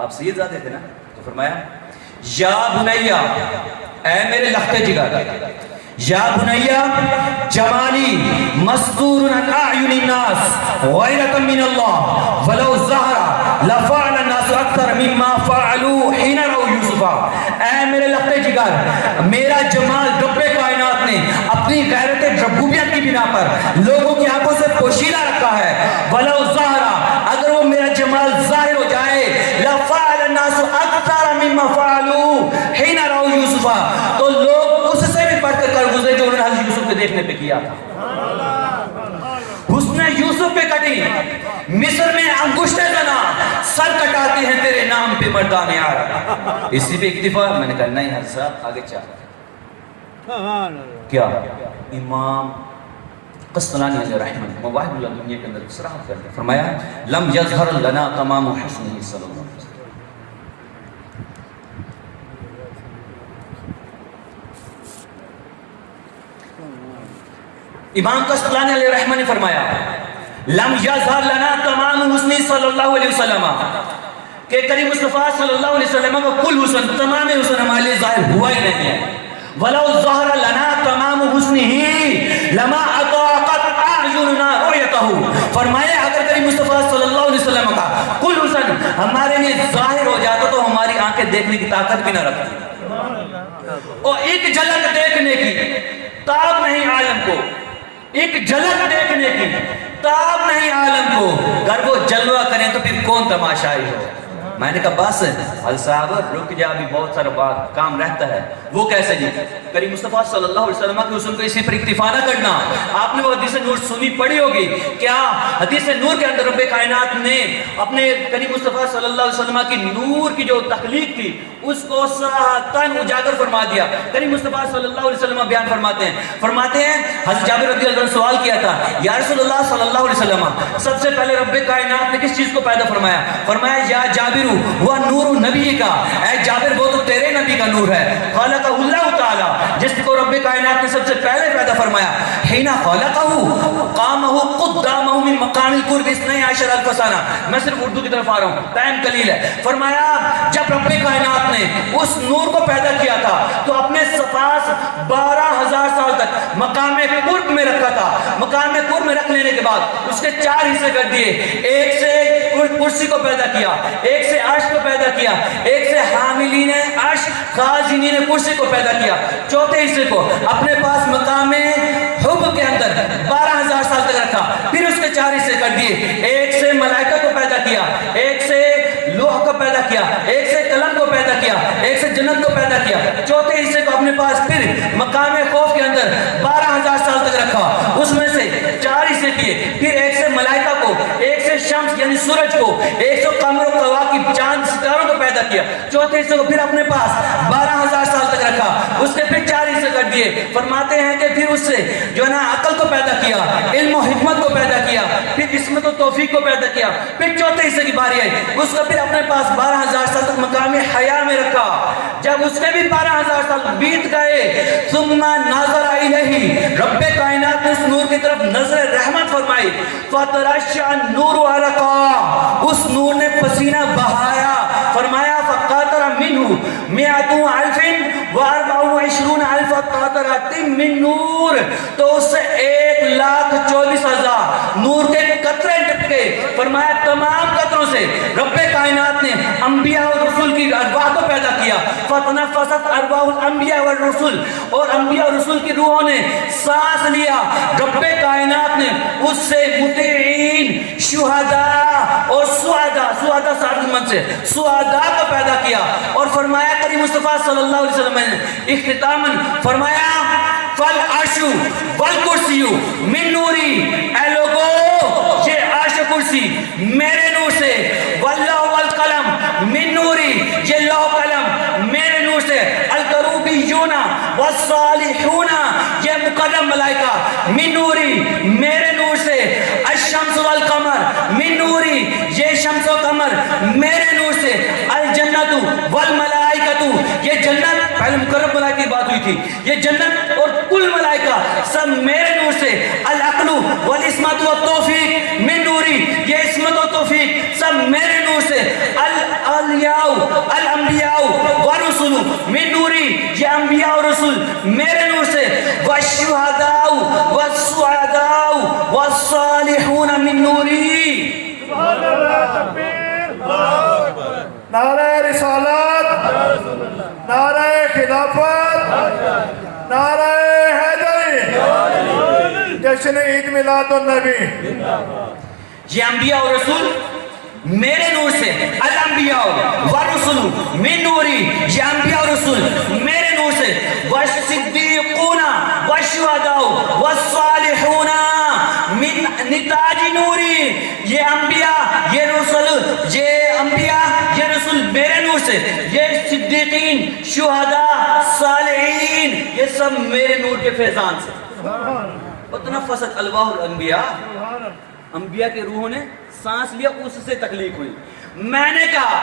آپ سید زادے تھے نا, تو فرمایا یا بنیا اے میرے لخت جگر, یا بنیا جمالی مستور عن اعین الناس غیرۃ من اللہ ولو ظہر لفعل الناس اکثر مما فعلوا حین رأوا یوسف. اے میرے لخت جگر, میرا جمال رب کائنات نے اپنی غیرت ربوبیت کی بنا پر لوگوں کی آنکھوں سے پوشیدہ رکھا ہے. ولو ظہر, اگر وہ میرا جمال ظاہر ہو جائے, لفعل الناس اکثر مما فعلوا حین رأوا یوسف, تو لوگ اس سے بھی بڑھ کر گزرے جو انہوں نے حضرت یوسف کے دیکھنے پہ کیا تھا. حسن یوسف پہ کٹی, مصر میں انگشت زنا, سر کٹاتے ہیں تیرے نام پہ مردان یار. اسی پہ اکتفا, میں نے کہا نہیں حضرت صاحب آگے چاہ کیا. امام قسطلانی علیہ رحمہ مواہب اللہ دنیا کے اندر صراحت کرتے ہیں, فرمایا لم یظہر لنا تمام حسنہ صلی اللہ علیہ وسلم. امام قسطلانی علیہ رحمہ نے فرمایا لم یظہر لنا تمام حسن صلی اللہ علیہ وسلم, کہ کریم مصطفیٰ صلی اللہ علیہ وسلم کا کل حسن, تمام حسن ہمارے لیے ظاہر ہوا ہی نہیں ہے. ولو ظہر لنا تمام حسنہ لما اطاقت اعیننا رؤیتہ. فرمایا اگر کریم مصطفیٰ صلی اللہ علیہ وسلم کا کل حسن ہمارے لیے ظاہر ہو جاتا تو ہماری آنکھیں دیکھنے کی طاقت بھی نہ رکھتی, اور ایک جھلک دیکھنے کی تاب نہیں عالم کو, ایک جھلک دیکھنے کی تاب نہیں عالم کو, اگر وہ جلوہ کریں تو پھر کون تماشائی ہو. میں نے کہا بس حل صاحب رک جا, بھی بہت سارا کام رہتا ہے. وہ کیسے جی؟ کریم مصطفیٰ صلی اللہ علیہ وسلم کے حسن کو اسی پر اکتفا نہ کرنا. آپ نے وہ حدیث نور سنی پڑھی ہوگی. کیا حدیث نور کے اندر رب کائنات نے اپنے کریم مصطفیٰ صلی اللہ علیہ وسلم کی نور کی جو تخلیق تھی اس کو صراحتاً اجاگر فرما دیا. کریم مصطفیٰ صلی اللہ علیہ وسلم بیان فرماتے ہیں حضرت جابر رضی اللہ عنہ نے سوال کیا تھا, یا رسول اللہ صلی اللہ علیہ وسلم, سب سے پہلے رب کائنات نے کس چیز کو پیدا فرمایا؟ فرمایا یا جابر وہ نور نبی کا, اے جابر وہ تو تیرے نبی کا نور ہے. خالقہ اللہ تعالی, جس کو رب کائنات نے سب سے پہلے پیدا فرمایا. حینا خالقہ قامہ قدامہ من مقام القرب 12,000 سنہ. میں صرف اردو کی طرف آ رہا ہوں, ٹائم قلیل ہے. فرمایا جب رب کائنات نے اس نور کو پیدا کیا تھا تو اپنے پاس 12,000 سال تک مقام قرب میں رکھا تھا. مقام قرب میں رکھ لینے کے بعد اس کے 4 حصے کر دیے. ایک سے کرسی کو پیدا کیا, ایک سے عرش کو پیدا کیا, ایک سے حاملین عرش خازنین کرسی کو پیدا کیا. چوتھے حصے کو اپنے پاس مقام حب کے اندر 12,000 سال تک رکھا. پھر اس کے 4 حصے کر دیے. ایک سے ملائکہ کو پیدا کیا, ایک سے لوح کو پیدا کیا, ایک سے قلم کو پیدا کیا, ایک سے جنت کو پیدا کیا. چوتھے حصے کو اپنے پاس پھر مقام خوف کے اندر 12,000 سال تک رکھا. اس میں سے 4 حصے کیے. پھر ایک سے ملائکہ کو, ایک سے شمس یعنی سورج کو, ایک سے قمر و کواکب چاند ستاروں کو پیدا کیا. چوتھے حصے کو پھر اپنے پاس 12,000 سال تک رکھا. اس کے پھر 4 حصے کر دیے. فرماتے ہیں کہ پھر اس سے جو ہے نا عقل کو پیدا کیا, علم و حکمت کو پیدا کیا, پھر عصمت و توفیق کو پیدا کیا. پھر چوتھے حصے کی باری آئی, اس کو پھر اپنے پاس 12,000 سال تک مقام حیا میں رکھا. جب اس کے بھی 12,000 سال بیت گئے, ثم نظر الیہ, رب کائنات نے اس نور کی طرف نظر رحمت فرمائی. فترشع النور علقا, اس نور نے پسینہ بہایا. فرمایا فقاطر منہ 124,000 قاطرات من نور, تو اس سے 1,24,000 نور کے قطرے ٹپکے. فرمایا تمام قطروں سے رب کائنات نے انبیاء اور رسول کی ارواح کو پیدا کیا. فتنفست ارواح الانبیاء والرسل, اور انبیاء اور رسول کی روحوں نے سانس لیا. رب کائنات نے اس سے مطیعین, شہداء اور سعداء سعادت مند سے سعداء کو پیدا کیا. اور فرمایا کریم مصطفیٰ صلی اللہ علیہ وسلم نے اختتاماً فرمایا فالعرش والکرسی من نوری, اے لوگو یہ عرش کرسی میرے نور سے, واللوح والقلم من نوری, یہ لوح قلم میرے نور سے, الکروبیون والصالحون, یہ مقرب ملائکہ من نوری میرے نور سے, الشمس والقمر من نوری, یہ شمس و قمر میرے نور سے, الجنت والملائکۃ, یہ جنت, پہلے مقرب ملائکہ کی بات ہوئی تھی, یہ جنت اور کل ملائکہ سب میرے نور سے, العقل والعصمت والتوفیق من نوری, یہ عصمت و توفیق سب میرے نور سے, الانبیاء والرسل من نوری, یہ انبیاء اور رسول میرے نور سے, والشہداء والسعداء والصالحون من نوری. نعرہ رسالت, نعرہ خلافت, نعرہ حیدری, جشن عید میلاد النبی. یہ انبیاء اور رسول میرے نور سے, الانبیاء والرسل من نوری, یہ انبیاء اور رسول میرے نور سے, والصدیقون والشہداء والصالحون من نتاج نوری, یہ انبیاء یہ رسول, یہ انبیاء یہ رسول میرے نور سے, یہ صدیقین شہداء صالحین یہ سب میرے نور کے فیضان سے. وتنفست الواح الانبیاء, انبیاء کے روحوں نے سانس لیا, اس سے تخلیق ہوئی. میں نے کہا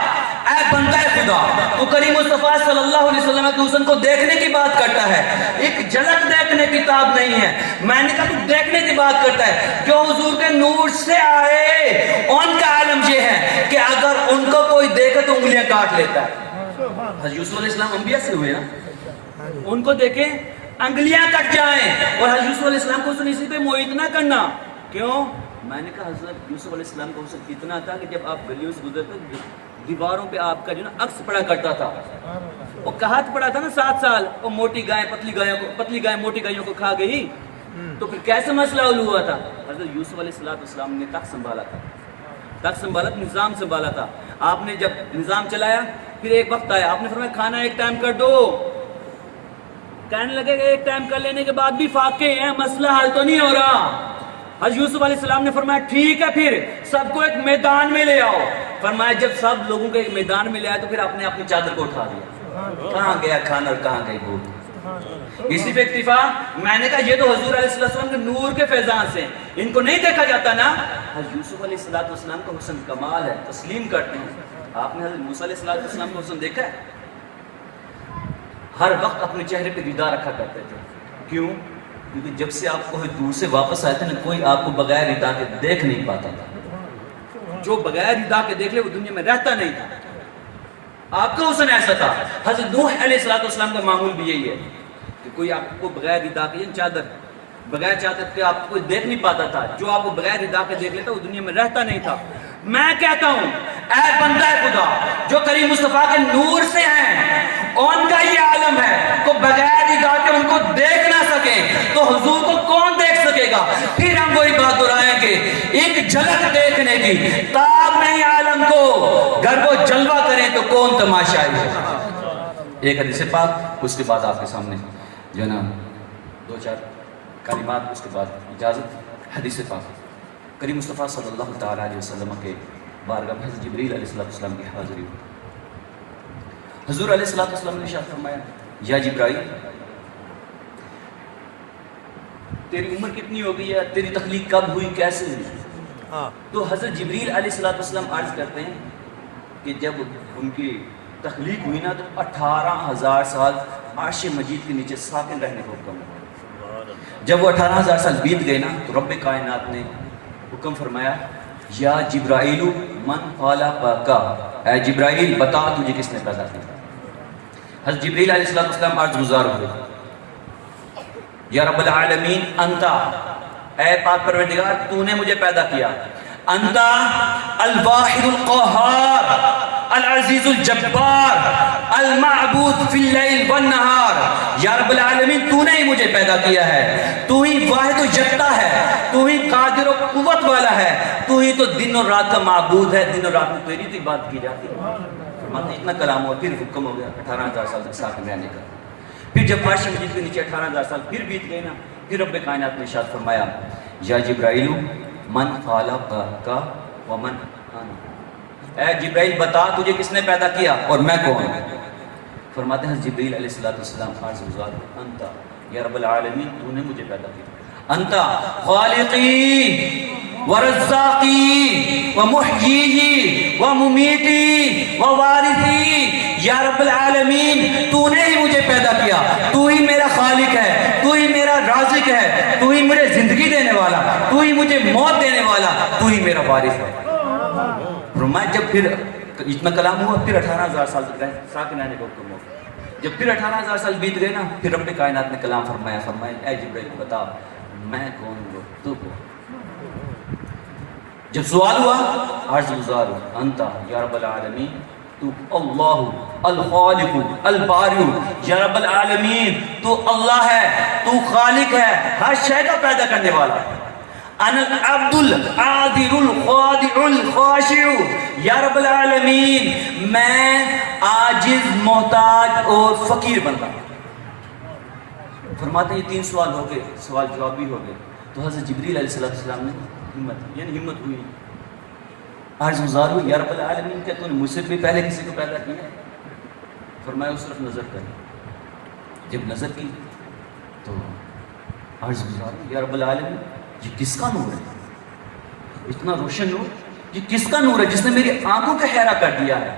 اے بندہ خدا, تو کریم مصطفیٰ صلی اللہ علیہ وسلم کے حسن کو دیکھنے کی بات کرتا ہے, ایک جھلک دیکھنے کی کتاب نہیں ہے. میں نے کہا تو دیکھنے کی بات کرتا ہے, جو حضور کے نور سے آئے ان کا عالم یہ ہے کہ اگر ان کو کوئی دیکھے تو انگلیاں کاٹ لیتا ہے. حضرت یوسف علیہ السلام انبیاء سے ہوئے نا, ان کو دیکھیں انگلیاں کٹ جائیں, اور حضرت یوسف علیہ السلام کو حسن اسی پہ موعد نہ کرنا. کیوں؟ میں نے کہا حضرت یوسف علیہ السلام کا حسن اتنا تھا کہ جب آپ گلیوں سے گزرتے دیواروں پہ آپ کا جو نا عکس پڑا کرتا تھا. وہ کہات پڑا تھا نا 7 سال, اور موٹی گائے پتلی گائے موٹی گائیوں کو کھا گئی, تو پھر کیسے مسئلہ حل ہوا تھا؟ حضرت یوسف علیہ السلام نے تخت سنبھالا تھا, تخت سنبھالا, نظام سنبھالا تھا. آپ نے جب نظام چلایا, پھر ایک وقت آیا, آپ نے فرمایا کھانا ایک ٹائم کر دو, کہنے لگے کہ ایک ٹائم کر لینے کے بعد بھی فاقے ہیں، مسئلہ حل تو نہیں ہو رہا۔ حضرت یوسف علیہ السلام نے فرمایا ٹھیک ہے، پھر سب کو ایک میدان میں لے آؤ۔ فرمایا جب سب لوگوں کو ایک میدان میں لے آئے تو پھر اپنے اپنی چادر کو اٹھا دیا، کہاں گیا کھانا اور کہاں گئی بھوک۔ اسی پہ اکتفا، میں نے کہا یہ تو حضور علیہ السلام کے نور کے فیضان سے، ان کو نہیں دیکھا جاتا نا۔ حضرت یوسف علیہ السلام کا حسن کمال ہے، تسلیم کرتے ہیں۔ آپ نے حضرت موسیٰ علیہ السلام کا حسن دیکھا ہے؟ ہر وقت اپنے چہرے پہ ردا رکھا کرتے تھے۔ کیوں؟ کیونکہ جب سے آپ کوئی دور سے واپس آئے تھے نا، کوئی آپ کو بغیر ردا کے دیکھ نہیں پاتا تھا۔ جو بغیر ردا کے دیکھ لے وہ دنیا میں رہتا نہیں تھا۔ آپ کا حسن ایسا تھا۔ حضرت نوح علیہ السلام کا معمول بھی یہی ہے کہ کوئی آپ کو بغیر ردا کے، چادر بغیر چادر کے آپ کو کوئی دیکھ نہیں پاتا تھا۔ جو آپ کو بغیر ردا کے دیکھ لیتا وہ دنیا میں رہتا نہیں تھا۔ میں کہتا ہوں اے بندہ خدا جو کریم مصطفیٰ کے نور سے ہیں، ان کا یہ عالم ہے تو بغیر ردا کے ان کو دیکھ نہ سکے تو حضور کو کون دیکھ سکے گا؟ پھر ہم وہی بات دہرائیں گے، ایک جھلک دیکھنے کی تاب نہیں عالم کو، گر وہ جلوہ کریں تو کون تماشائی ہے۔ ایک حدیث پاک، اس کے بعد آپ کے سامنے جو ہے نا دو چار کلمات، اس کے بعد اجازت۔ حدیث پاک کریم مصطفیٰ صلی اللہ تعالیٰ علیہ وسلم کے بارگاہ میں حضرت جبریل علیہ السلام کی حاضری ہوئی۔ حضور علیہ السلام نے ارشاد فرمایا یا جبرائیل تیری عمر کتنی ہو گئی ہے، تیری تخلیق کب ہوئی، کیسے ہوئی؟ تو حضرت جبریل علیہ السلام عرض کرتے ہیں کہ جب ان کی تخلیق ہوئی نا تو 18,000 سال عرش مجید کے نیچے ساکن رہنے کا حکم ہوا۔ جب وہ 18,000 سال بیت گئے نا تو رب کائنات نے حکم فرمایا یا جبرائیل من خلقک، اے جبرائیل بتا تجھے کس نے پیدا کیا۔ حضرت جبریل علیہ السلام عرض گزار ہوئے یا رب العالمین انتا، اے پاک پروردگار تو نے مجھے پیدا کیا، انتا الواحد القہار العزیز الجبار المعبود فی اللیل والنہار، یا رب العالمین تو نے ہی مجھے پیدا کیا ہے، تو ہی واحد و یکتا ہے، تو ہی قادر و قوت والا ہے، تو ہی تو دن اور رات کا معبود ہے، دن اور رات میں تیری تو بات کی جاتی ہے۔ فرماتے اتنا کلام ہوا، پھر حکم ہو گیا 18,000 سال تک ساکن رہنے کا۔ پھر جب عرش مجید کے نیچے 18,000 سال پھر بیت گئے نا، پھر رب کائنات نے ارشاد فرمایا یا جبرائیل من خلقک ومن انا، اے جبرائیل بتا تجھے کس نے پیدا کیا اور میں کون ہوں؟ فرماتے ہیں جبرائیل علیہ السلام عرض گزار انتا، یا رب العالمین تو نے مجھے پیدا کیا، انتا خالقی ورزاقی ومحیی وممیتی ووارثی، یا رب العالمین تو نے ہی مجھے پیدا کیا، تو ہی میرا خالق ہے، تو ہی میرا رازق ہے، تو ہی مجھے زندگی دینے والا، تو ہی مجھے موت دینے والا، تو ہی میرا وارث ہے۔ فرمایا جب پھر اتنا کلام ہوا پھر 18,000 سال تک ساکن رہنے کا حکم ہوا۔ جب پھر 18,000 سال بیت گئے نا پھر رب کائنات نے کلام فرمایا اے جبرائیل بتا میں کون ہوں تو کون؟ جب سوال ہوا عرض گزار انتا یا رب العالمین تو اللہ الخالق الباری، یا رب العالمین تو اللہ ہے، تو خالق ہے، ہر شے کا پیدا کرنے والا ہے۔ انا العبد العاذر الخاضع الخاشع، یا رب العالمین میں عاجز محتاج اور فقیر بندہ۔ فرماتے ہیں یہ 3 سوال ہو گئے، سوال جواب بھی ہو گئے، تو حضرت جبریل علیہ السلام نے ہمت ہوئی، عرض گزار ہوئی یا رب العالمین کیا تو نے مجھ سے بھی پہلے کسی کو پیدا کیا؟ فرمایا اس طرف نظر کر، جب نظر کی تو عرض گزار ہوئی یا رب العالمین یہ کس کا نور ہے، اتنا روشن نور، یہ کس کا نور ہے جس نے میری آنکھوں کا خیرہ کر دیا ہے؟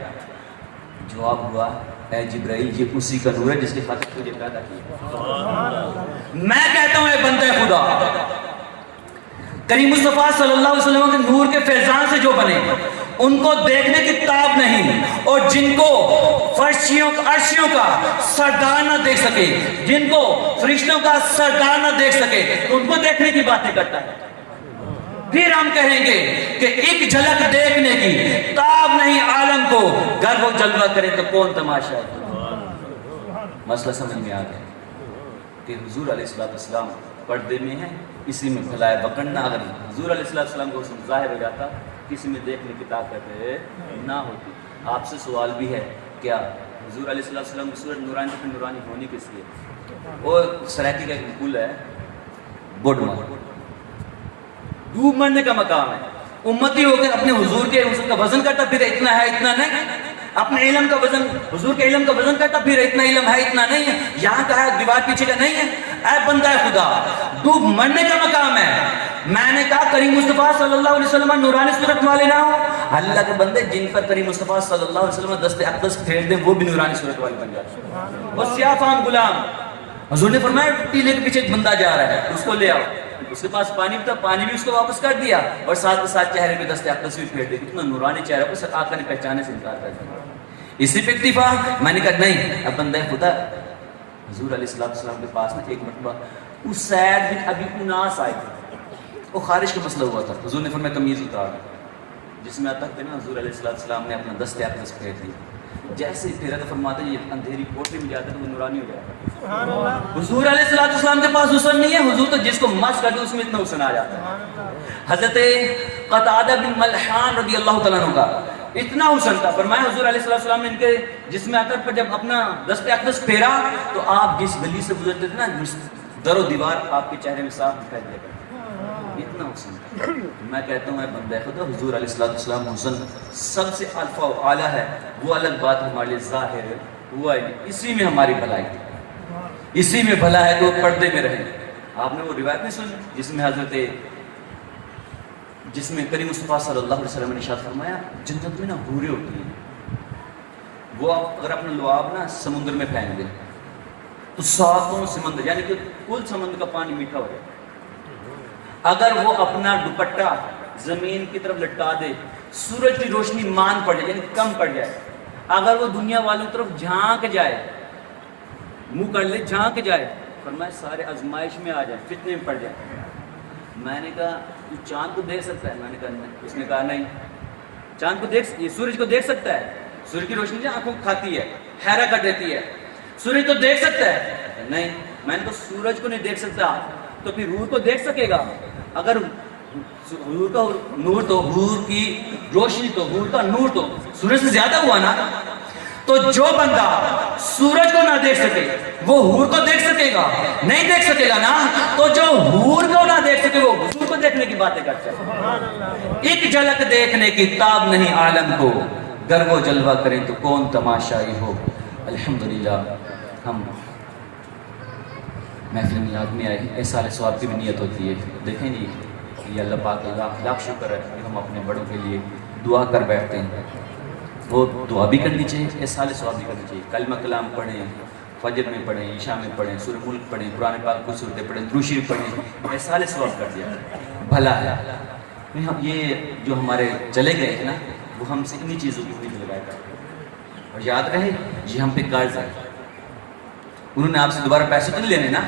جواب ہوا اے جبرائیل یہ اسی کا نور ہے جس کے خاطر تجھے پیدا کیا۔ میں کہتا ہوں اے بندے خدا کریم مصطفیٰ صلی اللہ علیہ وسلم کے نور کے فیضان سے جو بنے ان کو دیکھنے کی تاب نہیں، اور جن کو فرشیوں عرشیوں کا سردار نہ دیکھ سکے، جن کو فرشتوں کا سردار نہ دیکھ سکے تو ان کو دیکھنے کی باتیں کرتا ہے۔ پھر ہم کہیں گے کہ ایک جھلک دیکھنے کی تاب نہیں عالم کو، گر وہ جلوہ کرے تو کون تماشا ہے۔ مسئلہ سمجھ میں آ گیا کہ حضور علیہ السلام پردے میں ہیں، اسی میں بھلائے بکڑنا، اگر حضور علیہ السلام کو حسن ظاہر ہو جاتا کسی میں دیکھنے کی طاقت نہ ہوتی۔ آپ سے سوال بھی ہے کیا حضور علیہ السلام کی صورت نورانی تو نورانی ہونی کس لیے؟ وہ سرائکی کا ایک پل ہے بوڈما، ڈوب مرنے کا مقام ہے. امتی ہو کے اپنے حضور کے کا وزن کرتا پھر اتنا ہے اتنا نہیں، اپنے علم کا وزن حضور کے علم کا وزن کرتا پھر اتنا علم ہے اتنا نہیں ہے، یہاں کا ہے دیوار پیچھے کا نہیں ہے. اے بندہ خدا، ڈوب مرنے کا مقام ہے. میں نے کہا کریم مصطفیٰ صلی اللہ علیہ وسلم نورانی صورت والے نہ ہو. اللہ کے بندے جن پر کریم مصطفیٰ صلی اللہ علیہ وسلم دست اقدس پھیر دیں وہ بھی نورانی صورت والے بن جاتے ہیں. وہ سیاہ فام غلام، حضور نے فرمایا ٹیلے کے پیچھے ایک بندہ جا رہا ہے، اس کو لے آؤ. اس کے پاس پانی تھا، پانی بھی اس کو واپس کر دیا اور ساتھ کے ساتھ چہرے پہ دست اقدس بھی پھیر دیا. اتنا نورانی چہرہ کو آقا نے پہچانے سے انکار کر دیا. اسی پہ اکتفا. میں نے کہا نہیں، اب بندہ خدا حضور علیہ السلام کے پاس نا ایک مرتبہ اس سید بن ابی اناس آئے تھے، وہ خارج کا مسئلہ ہوا تھا. حضور نے فرمایا تمیز اتار، جس میں آتا تھا نا حضور علیہ السلام نے اپنا دست اقدس پھیر دیا. جیسے ہی پھیرا تو فرماتے یہ اندھیری کوٹری میں جاتا تو وہ نورانی ہو جاتا. حضور علیہ السلام کے پاس حسن نہیں ہے، حضور تو جس کو مس کرتے اس میں اتنا حسن آ جاتا ہے. حضرت قتادہ بن ملحان رضی اللہ تعالیٰ عنہ کا اتنا حسن تھا، فرمایا حضور علیہ السلام نے ان کے جسم اطہر پر جب اپنا دست اقدس پھیرا تو آپ جس گلی سے گزرتے تھے نا در و دیوار آپ کے چہرے میں صاف دکھائی دے گا، اتنا حسن تھا. میں کہتا ہوں اے بندہ خدا، حضور علیہ السلام حسن سب سے الفا و اعلیٰ ہے. وہ الگ بات ہمارے لیے ظاہر ہے، ہوا ہے، اسی میں ہماری بھلائی ہے، اسی میں بھلا ہے تو پردے میں رہیں. آپ نے وہ روایت نہیں سنی جس میں کریم مصطفیٰ صلی اللہ علیہ وسلم نے ارشاد فرمایا جنت میں نا حوریں ہوتی ہیں، وہ آپ اگر اپنا لعاب نا سمندر میں پھینک دیں تو ساتوں سمندر یعنی کہ کل سمندر کا پانی میٹھا ہو جائے. اگر وہ اپنا دوپٹہ زمین کی طرف لٹکا دے، سورج کی روشنی مان پڑ جائے یعنی کم پڑ جائے، اگر وہ دنیا والوں کی طرف جھانک جائے، منہ کر لے جھانک جائے، فرمایا سارے آزمائش میں آ جائیں، فتنے میں پڑ جائیں. میں نے کہا تو چاند کو دیکھ سکتا ہے؟ میں نے کہا نہیں. اس نے کہا نہیں، چاند کو سورج کو دیکھ سکتا ہے؟ سورج کی روشنی آنکھوں کو کھاتی ہے، حیرہ کر دیتی ہے. سورج کو دیکھ سکتا ہے؟ نہیں. میں نے تو سورج کو نہیں دیکھ سکتا تو پھر حور کو دیکھ سکے گا؟ اگر حور کا نور تو حور کی روشنی تو حور کا نور تو سورج سے زیادہ ہوا نا. تو جو بندہ سورج کو نہ دیکھ سکے وہ حور کو دیکھ سکے گا؟ نہیں دیکھ سکے گا نا. تو جو حور کو نہ دیکھ سکے وہ حضور کو دیکھنے کی باتیں کرتے ہیں. ایک جھلک دیکھنے کی تاب نہیں عالم کو، گر وہ جلوہ کریں تو کون تماشائی ہو. الحمدللہ ہم محفل میلاد میں آئے، احسان ثواب کی بھی نیت ہوتی ہے. دیکھیں جی یہ اللہ پاک اللہ لاکھ شکر ہے کہ ہم اپنے بڑوں کے لیے دعا کر بیٹھتے ہیں. وہ دعا بھی کرنی چاہیے، احسان ثواب بھی کرنی چاہیے. کلمہ کلام پڑھیں، فجر میں پڑھیں، عشاء میں پڑھیں، سورہ ملک پڑھیں، قرآن پاک کو صورتیں پڑھیں، درود شریف پڑھیں، احسان ثواب کر دیا بھلا ہے. یہ جو ہمارے چلے گئے ہیں نا وہ ہم سے انہی چیزوں کی امید لگایا کرتے ہیں. اور یاد رہے یہ ہم پہ قرض ہے، انہوں نے آپ سے دوبارہ پیسے تو نہیں لینے نا،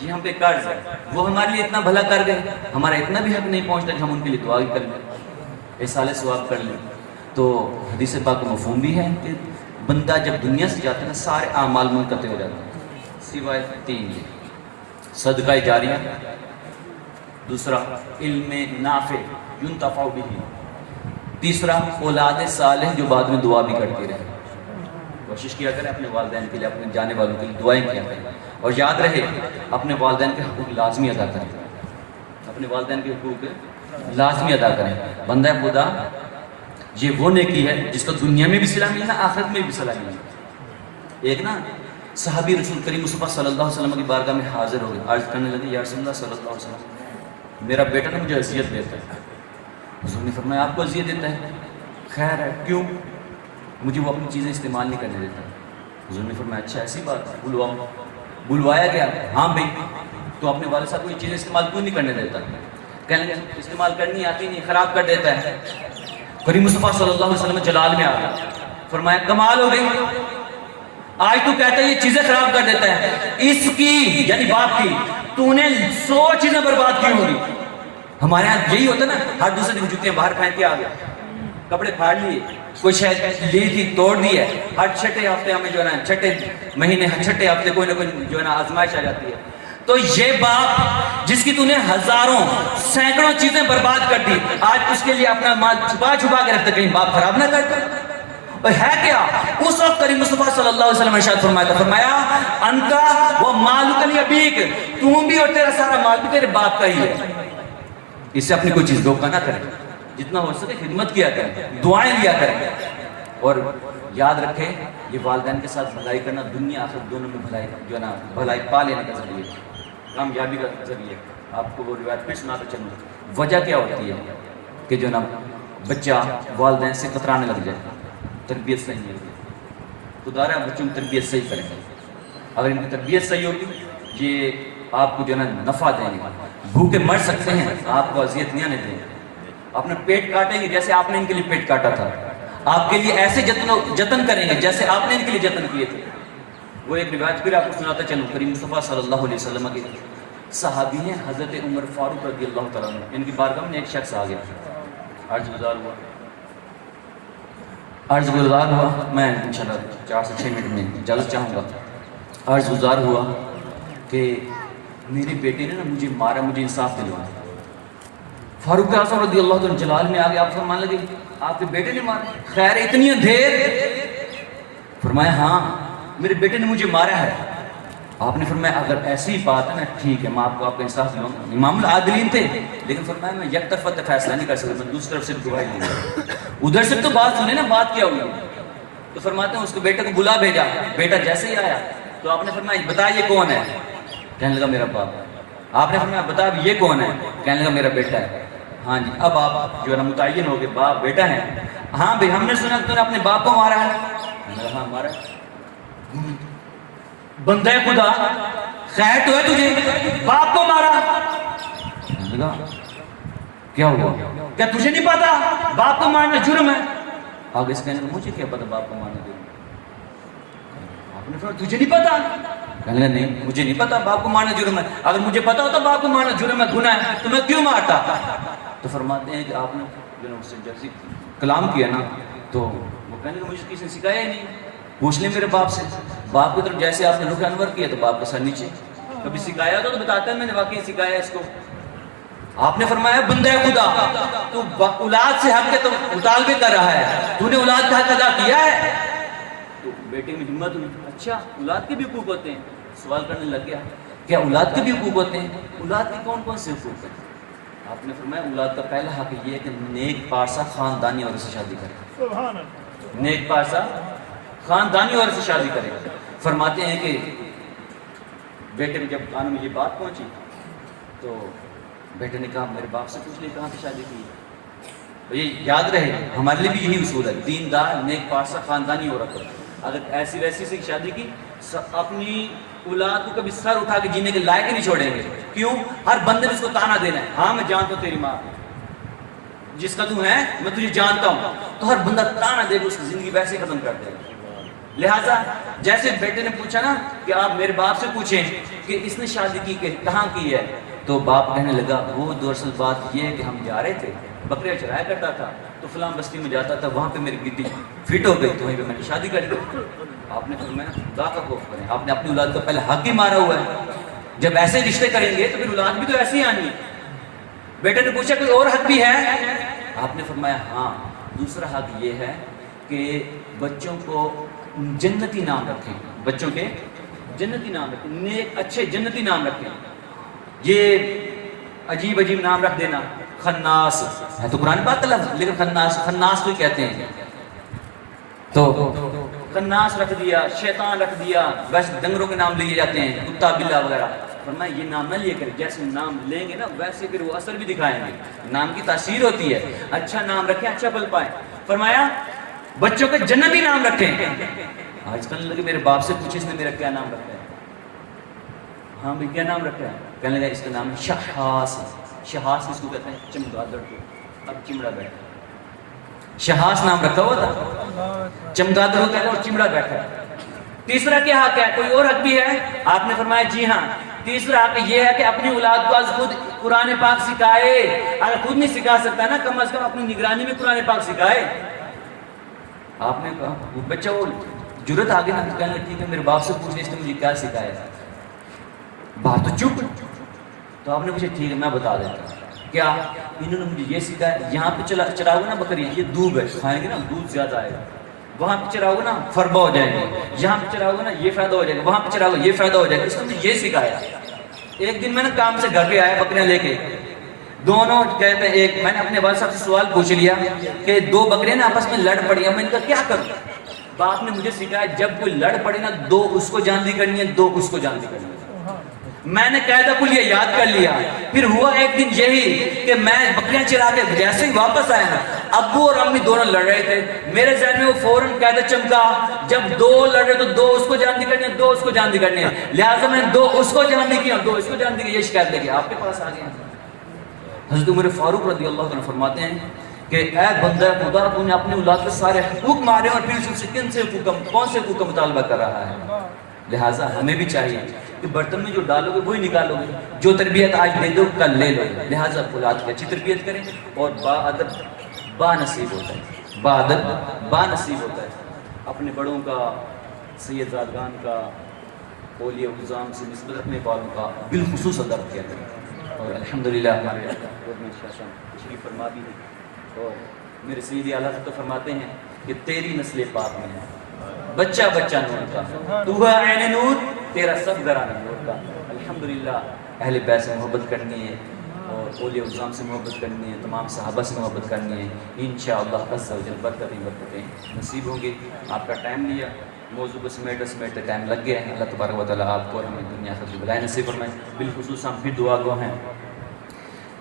یہ ہم پہ قرض ہے. وہ ہمارے لیے اتنا بھلا کر گئے، ہمارا اتنا بھی حق نہیں پہنچتا کہ ہم ان کے لیے دعا کر لیں، احسان ثواب کر لیں. تو حدیث پاک کا مفہوم بھی ہے کہ بندہ جب دنیا سے جاتا ہے نا سارے اعمال منقطع ہو جاتے ہیں سوائے 3: صدقہ جاریہ، دوسرا علم نافع ينتفع به، تیسرا اولاد صالح جو بعد میں دعا بھی کرتی رہے. کوشش کیا کریں اپنے والدین کے لیے، اپنے جانے والوں کے لیے دعائیں کیا کریں. اور یاد رہے اپنے والدین کے حقوق لازمی ادا کریں، اپنے والدین کے حقوق لازمی ادا کریں. بندہ خدا یہ وہ نیکی ہے جس کو دنیا میں بھی صلاح ملنا، آخرت میں بھی صلاح ملنا. ایک نا صحابی رسول کریم مصطفیٰ صلی اللہ علیہ وسلم کی بارگاہ میں حاضر ہو گئے، عرض کرنے لگے یا رسول اللہ صلی اللہ علیہ وسلم میرا بیٹا نا مجھے اذیت دیتا ہے. حضور نے فرمایا آپ کو اذیت دیتا ہے؟ خیر ہے، کیوں؟ مجھے وہ اپنی چیزیں استعمال نہیں کرنے دیتا. حضور نے فرمایا اچھا ایسی بات، بلواؤ. بلوایا گیا، ہاں بھائی تو اپنے والد صاحب کو یہ چیزیں استعمال کیوں نہیں کرنے دیتا؟ کہنے لگے استعمال کرنی آتی نہیں، خراب کر دیتا ہے. کریم مصطفیٰ صلی اللہ علیہ وسلم جلال میں آ گیا، فرمایا کمال ہو گئی، آج تو کہتا ہے یہ چیزیں خراب کر دیتا ہے، اس کی یعنی باپ کی تو نے 100 چیزیں برباد کی ہوگی. ہمارے یہاں یہی ہوتا نا، ہر دوسرے دن جوتیاں باہر پھینک کے آ گیا، کپڑے پھاڑ لیے، کوئی شاید لی تھی توڑ دی ہے. ہر چھٹے ہفتے ہمیں جو ہے نا، چھٹے مہینے چھٹے ہفتے کوئی نہ کوئی جو ہے نا آزمائش آ جاتی ہے. تو یہ باپ جس کی تو نے ہزاروں سینکڑوں چیزیں برباد کر دی، آج اس کے لیے اپنا مال چھپا چھپا کے رکھتا کہیں باپ خراب نہ کرتا. اور ہے کیا؟ اس وقت کریم مصطفیٰ صلی اللہ علیہ وسلم نے ارشاد فرمایا تھا، فرمایا انت و مالک لابیک، تم بھی اور تیرا سارا مال بھی تیرے باپ کا ہی ہے، اس سے اپنی کوئی چیز دھوکہ نہ کریں، جتنا ہو سکے خدمت کیا کریں، دعائیں لیا کریں، اور یاد رکھیں یہ والدین کے ساتھ بھلائی کرنا دنیا آخرت دونوں میں بھلائی جو ہے نا بھلائی پا لینے کا ذریعہ، کامیابی کا ذریعہ۔ آپ کو وہ روایت پھر سناتا چلوں، وجہ کیا ہوتی ہے کہ جو ہے نا بچہ والدین سے کترانے لگ جائے، تربیت صحیح نہیں ہوگی، خدا رہا بچوں کی تربیت صحیح کریں، اگر ان کی تربیت صحیح ہوگی یہ آپ کو جو ہے نا نفع دیں گے، بھوکے مر سکتے ہیں، آپ کو اذیت نہیں آنے دیں گے، اپنا پیٹ کاٹیں گے جیسے آپ نے ان کے لیے پیٹ کاٹا تھا، آپ کے لیے ایسے جتن کریں گے جیسے آپ نے ان کے لیے جتن کیے تھے۔ وہ ایک روایت پھر آپ کو سناتا چلوں، کریم مصطفیٰ صلی اللہ علیہ وسلم کے صحابی ہیں حضرت عمر فاروق رضی اللہ تعالیٰ عنہ، ان کی بارگاہ میں ایک شخص آ گیا، عرض گزار ہوا، میں انشاءاللہ 4 سے 6 منٹ میں اجازت چاہوں گا، عرض گزار ہوا کہ میرے بیٹے نے نا مجھے مارا، مجھے انصاف دلوایا۔ فاروق اعظم رضی اللہ عنہ جلال میں آگے آپ فرمان لگے آپ کے بیٹے نے مارا، خیر اتنی اندھیر؟ فرمایا ہاں میرے بیٹے نے مجھے مارا ہے۔ آپ نے فرمایا اگر ایسی بات ہے نا ٹھیک ہے، میں آپ کو آپ کا انصاف دلاؤں گا۔ امام العادلین تھے، لیکن فرمایا میں یک طرفہ فیصلہ نہیں کر سکتا، میں دوسری طرف سے گواہی لوں گا۔ ادھر سے تو بات سنے نا بات کیا ہوئی، تو فرماتے ہیں اس کو بیٹے کو بلا بھیجا، بیٹا جیسے ہی آیا تو آپ نے فرمایا بتا یہ کون ہے؟ کہنے لگا میرا باپ۔ آپ نے فرمایا بتا یہ کون ہے؟ کہنے لگا میرا بیٹا ہے۔ ہاں جی اب آپ جو ہے نا متعین ہو گئے باپ بیٹا ہے۔ ہاں بھائی ہم نے سنا تو نے اپنے باپ کو مارا ہے۔ ہاں مارا ہے۔ بندہ خدا خیر تو ہے تجھے، باپ کو مارا؟ کیا ہوا؟ کیا تجھے نہیں پتا باپ کو مارنا جرم ہے؟ آگے سے کہنے لگا مجھے کیا پتا باپ کو مارنا جرم ہے؟ آپ نے فرمایا تجھے نہیں پتا؟ کہنے لگا نہیں مجھے نہیں پتا باپ کو مارنا جرم ہے، اگر مجھے پتا ہوتا باپ کو مارنا جرم ہے گناہ ہے تو میں کیوں مارتا؟ تو فرماتے ہیں کہ آپ نے جیسے کلام کیا نا تو وہ کہنے لگا مجھے کسی نے سکھایا ہی نہیں، پوچھ لیں میرے باپ سے، باپ کی طرف جیسے آپ نے رخ انور کیا تو باپ کا سر نیچے، کبھی سکھایا تو بتاتا ہے میں نے واقعی سکھایا اس کو۔ آپ نے فرمایا بندہ خدا تو اولاد سے حق کے تو مطالبے کر رہا ہے، تو نے اولاد کا حق ادا کیا ہے؟ تو بیٹے میں ہمت ہوئی، اچھا اولاد کے بھی حقوق ہوتے ہیں؟ سوال کرنے لگ گیا کیا اولاد کے بھی حقوق ہوتے ہیں؟ اولاد کے کون کون سے حقوق ہیں؟ آپ نے فرمایا اولاد کا پہلا حق یہ ہے کہ نیک پارسا خاندانی عورت سے شادی کرے، نیک پارسا خاندانی عورت سے شادی کرے۔ فرماتے ہیں کہ بیٹے میں جب کان میں یہ بات پہنچی تو بیٹے نے کہا میرے باپ سے پوچھ لے کہاں سے شادی کی؟ تو یہ یاد رہے ہمارے لیے بھی یہی اصول ہے، دیندار نیک پارسا خاندانی عورت ہو، اگر ایسی ویسی سے شادی کی اپنی اولاد کو کبھی سر اٹھا کے جینے کے لائق ہی نہیں چھوڑیں گے۔ کیوں؟ ہر بندے نے اس کو تانا دینا ہے، ہاں میں جانتا ہوں تیری ماں جس کا تو ہے میں تجھے جانتا ہوں، تو ہر بندہ تانا دے گا، اس کی زندگی ویسے ختم کر دے گا۔ لہٰذا جیسے بیٹے نے پوچھا نا کہ آپ میرے باپ سے پوچھیں کہ اس نے شادی کی کہ کہاں کی ہے، تو باپ کہنے لگا وہ دراصل بات یہ ہے کہ ہم جا رہے تھے، بکریاں چرایا کرتا تھا تو فلاں بستی میں جاتا تھا، وہاں پہ میری بیٹی فٹ ہو گئی تو وہیں پہ میں نے شادی کر لی۔ آپ نے فرمایا خدا کا خوف کریں، آپ نے اپنی اولاد کا پہلے حق ہی مارا ہوا ہے، جب ایسے رشتے کریں گے تو پھر اولاد بھی تو ایسی ہی آنی ہے۔ بیٹے نے پوچھا کوئی اور حق بھی ہے؟ آپ نے فرمایا ہاں دوسرا حق یہ ہے کہ بچوں کو جنتی نام رکھیں، بچوں کے جنتی نام رکھیں، نیک اچھے جنتی نام رکھیں۔ یہ عجیب عجیب نام رکھ دینا، خناس ہے تو قرآن پاک کا لفظ، لیکن خناس کو ہی کہتے ہیں، تو خناس رکھ دیا، شیطان رکھ دیا، ویسے ڈنگروں کے نام لیے جاتے ہیں، کتا بلا وغیرہ۔ فرمایا یہ نام نہ لیا کریں، جیسے نام لیں گے نا ویسے پھر وہ اثر بھی دکھائیں گے، نام کی تاثیر ہوتی ہے، اچھا نام رکھیں اچھا پل پائیں۔ فرمایا بچوں کے جنتی نام رکھیں۔ آج کل لگے میرے باپ سے پوچھے اس نے میرا کیا نام رکھا ہے؟ ہاں بھائی کیا نام رکھا ہے؟ کہنے لگا اس کا نام شہاس۔ شہاس کس کو کہتے ہیں؟ چمگادڑ کو، اب چمڑا بیٹھا، شہاس نام رکھا ہوا تھا، چمگادڑ کو کہتے ہیں اور چمڑا بیٹھا ہے۔ تیسرا کیا حق ہے؟ کوئی اور حق بھی ہے؟ آپ نے فرمایا جی ہاں، تیسرا حق یہ ہے کہ اپنی اولاد کو از خود قرآن پاک سکھائے، اگر خود نہیں سکھا سکتا نا کم از کم اپنی نگرانی میں قرآن پاک سکھائے۔ آپ نے کہا وہ بچہ وہ جرت آگے نہ کہنے لگتی کہ میرے باپ سے پوچھنے اس نے مجھے کیا سکھایا، بات تو چپ۔ تو آپ نے پوچھا ٹھیک ہے میں بتا دیتا ہوں، کیا انہوں نے مجھے یہ سکھایا، یہاں پہ چلا ہوا نا بکری، یہ دودھ ہے، کھائیں گے نا دودھ زیادہ آئے گا، وہاں پہ چراؤ گے نا فربہ ہو جائے گی، یہاں پہ چراؤ گے نا یہ فائدہ ہو جائے گا، وہاں پہ چراؤ گے یہ فائدہ ہو جائے گا. اس نے مجھے یہ سکھایا. ایک دن میں نے کام سے گھر پہ آیا بکریاں لے کے، دونوں کہتے ہیں ایک، میں نے اپنے والد صاحب سے سوال پوچھ لیا کہ دو بکریاں نا آپس میں لڑ پڑی ہیں، میں نے کہا کیا کروں؟ باپ نے مجھے سکھایا جب کوئی لڑ پڑے نا دو اس کو جان دی کرنی ہے، دو اس کو جان دی کرنی ہے. میں نے قاعدہ کل یہ یاد کر لیا. پھر ہوا ایک دن یہی کہ میں بکریاں چلا کے جیسے ہی واپس آیا نا، ابو اور امی دونوں لڑ رہے تھے. میرے ذہن میں وہ فوراً قاعدہ چمکا، جب دو لڑ رہے تو دو اس کو جان دی کرنی ہے، دو اس کو جان دی کرنی ہے. لہٰذا میں نے دو اس کو جان دی کی اور دو اس کو جان دی کی. یہ شکایت لے کے آپ کے پاس آ گئے. حضرت عمر فاروق رضی اللہ عنہ فرماتے ہیں کہ اے بندہ خدا، تو نے اپنی اولاد پہ سارے حقوق مارے اور پھر اس سے کن سے حقوق، کون سے حقوق کا مطالبہ کر رہا ہے. لہٰذا ہمیں بھی چاہیے کہ برتن میں جو ڈالو گے وہی نکالو گے، جو تربیت آج دے دو کل لے لو. لہٰذا اولاد کی اچھی تربیت کریں اور با ادب با نصیب ہوتا ہے، با ادب با نصیب ہوتا ہے. اپنے بڑوں کا، سید زادگان کا، اولیاء العظام سے نسبت رکھنے والوں کا بالخصوص ادب کیا کریں. اور الحمدللہ ہمارے تشریف فرما بھی ہے اور میرے سیدی اعلیٰ تو فرماتے ہیں کہ تیری نسل پاک میں ہے بچہ بچہ نور کا، تو ہے عین نور، تیرا سب گھرانہ نور کا. الحمدللہ اہل بیت سے محبت کرنی ہے اور اولیاء العظام سے محبت کرنی ہے، تمام صحابہ سے محبت کرنی ہے. انشاءاللہ عز و جل برکتیں نصیب ہوں گی. آپ کا ٹائم لیا، موضوع کو سمیٹتے ٹائم لگ گیا ہے. اللہ تبارک و تعالیٰ آپ کو اور ہمیں دنیا سے بلائے نصیب فرمائے. بالخصوص ہم بھی دعا گو ہیں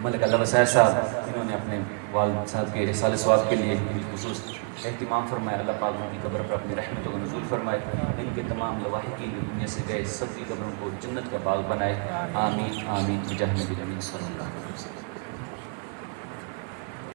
ملک اللہ وسائر صاحب، انہوں نے اپنے والد صاحب کے احسال ثواب کے لیے بالخصوص اہتمام فرمایا. اللہ پاک ان کی قبر پر اپنی رحمتوں کا نزول فرمائے. ان کے تمام لواحقین دنیا سے گئے سب کی قبروں کو جنت کا باغ بنائے. آمین آمین بجاہ نبی الامین صلی اللہ علیہ وسلم.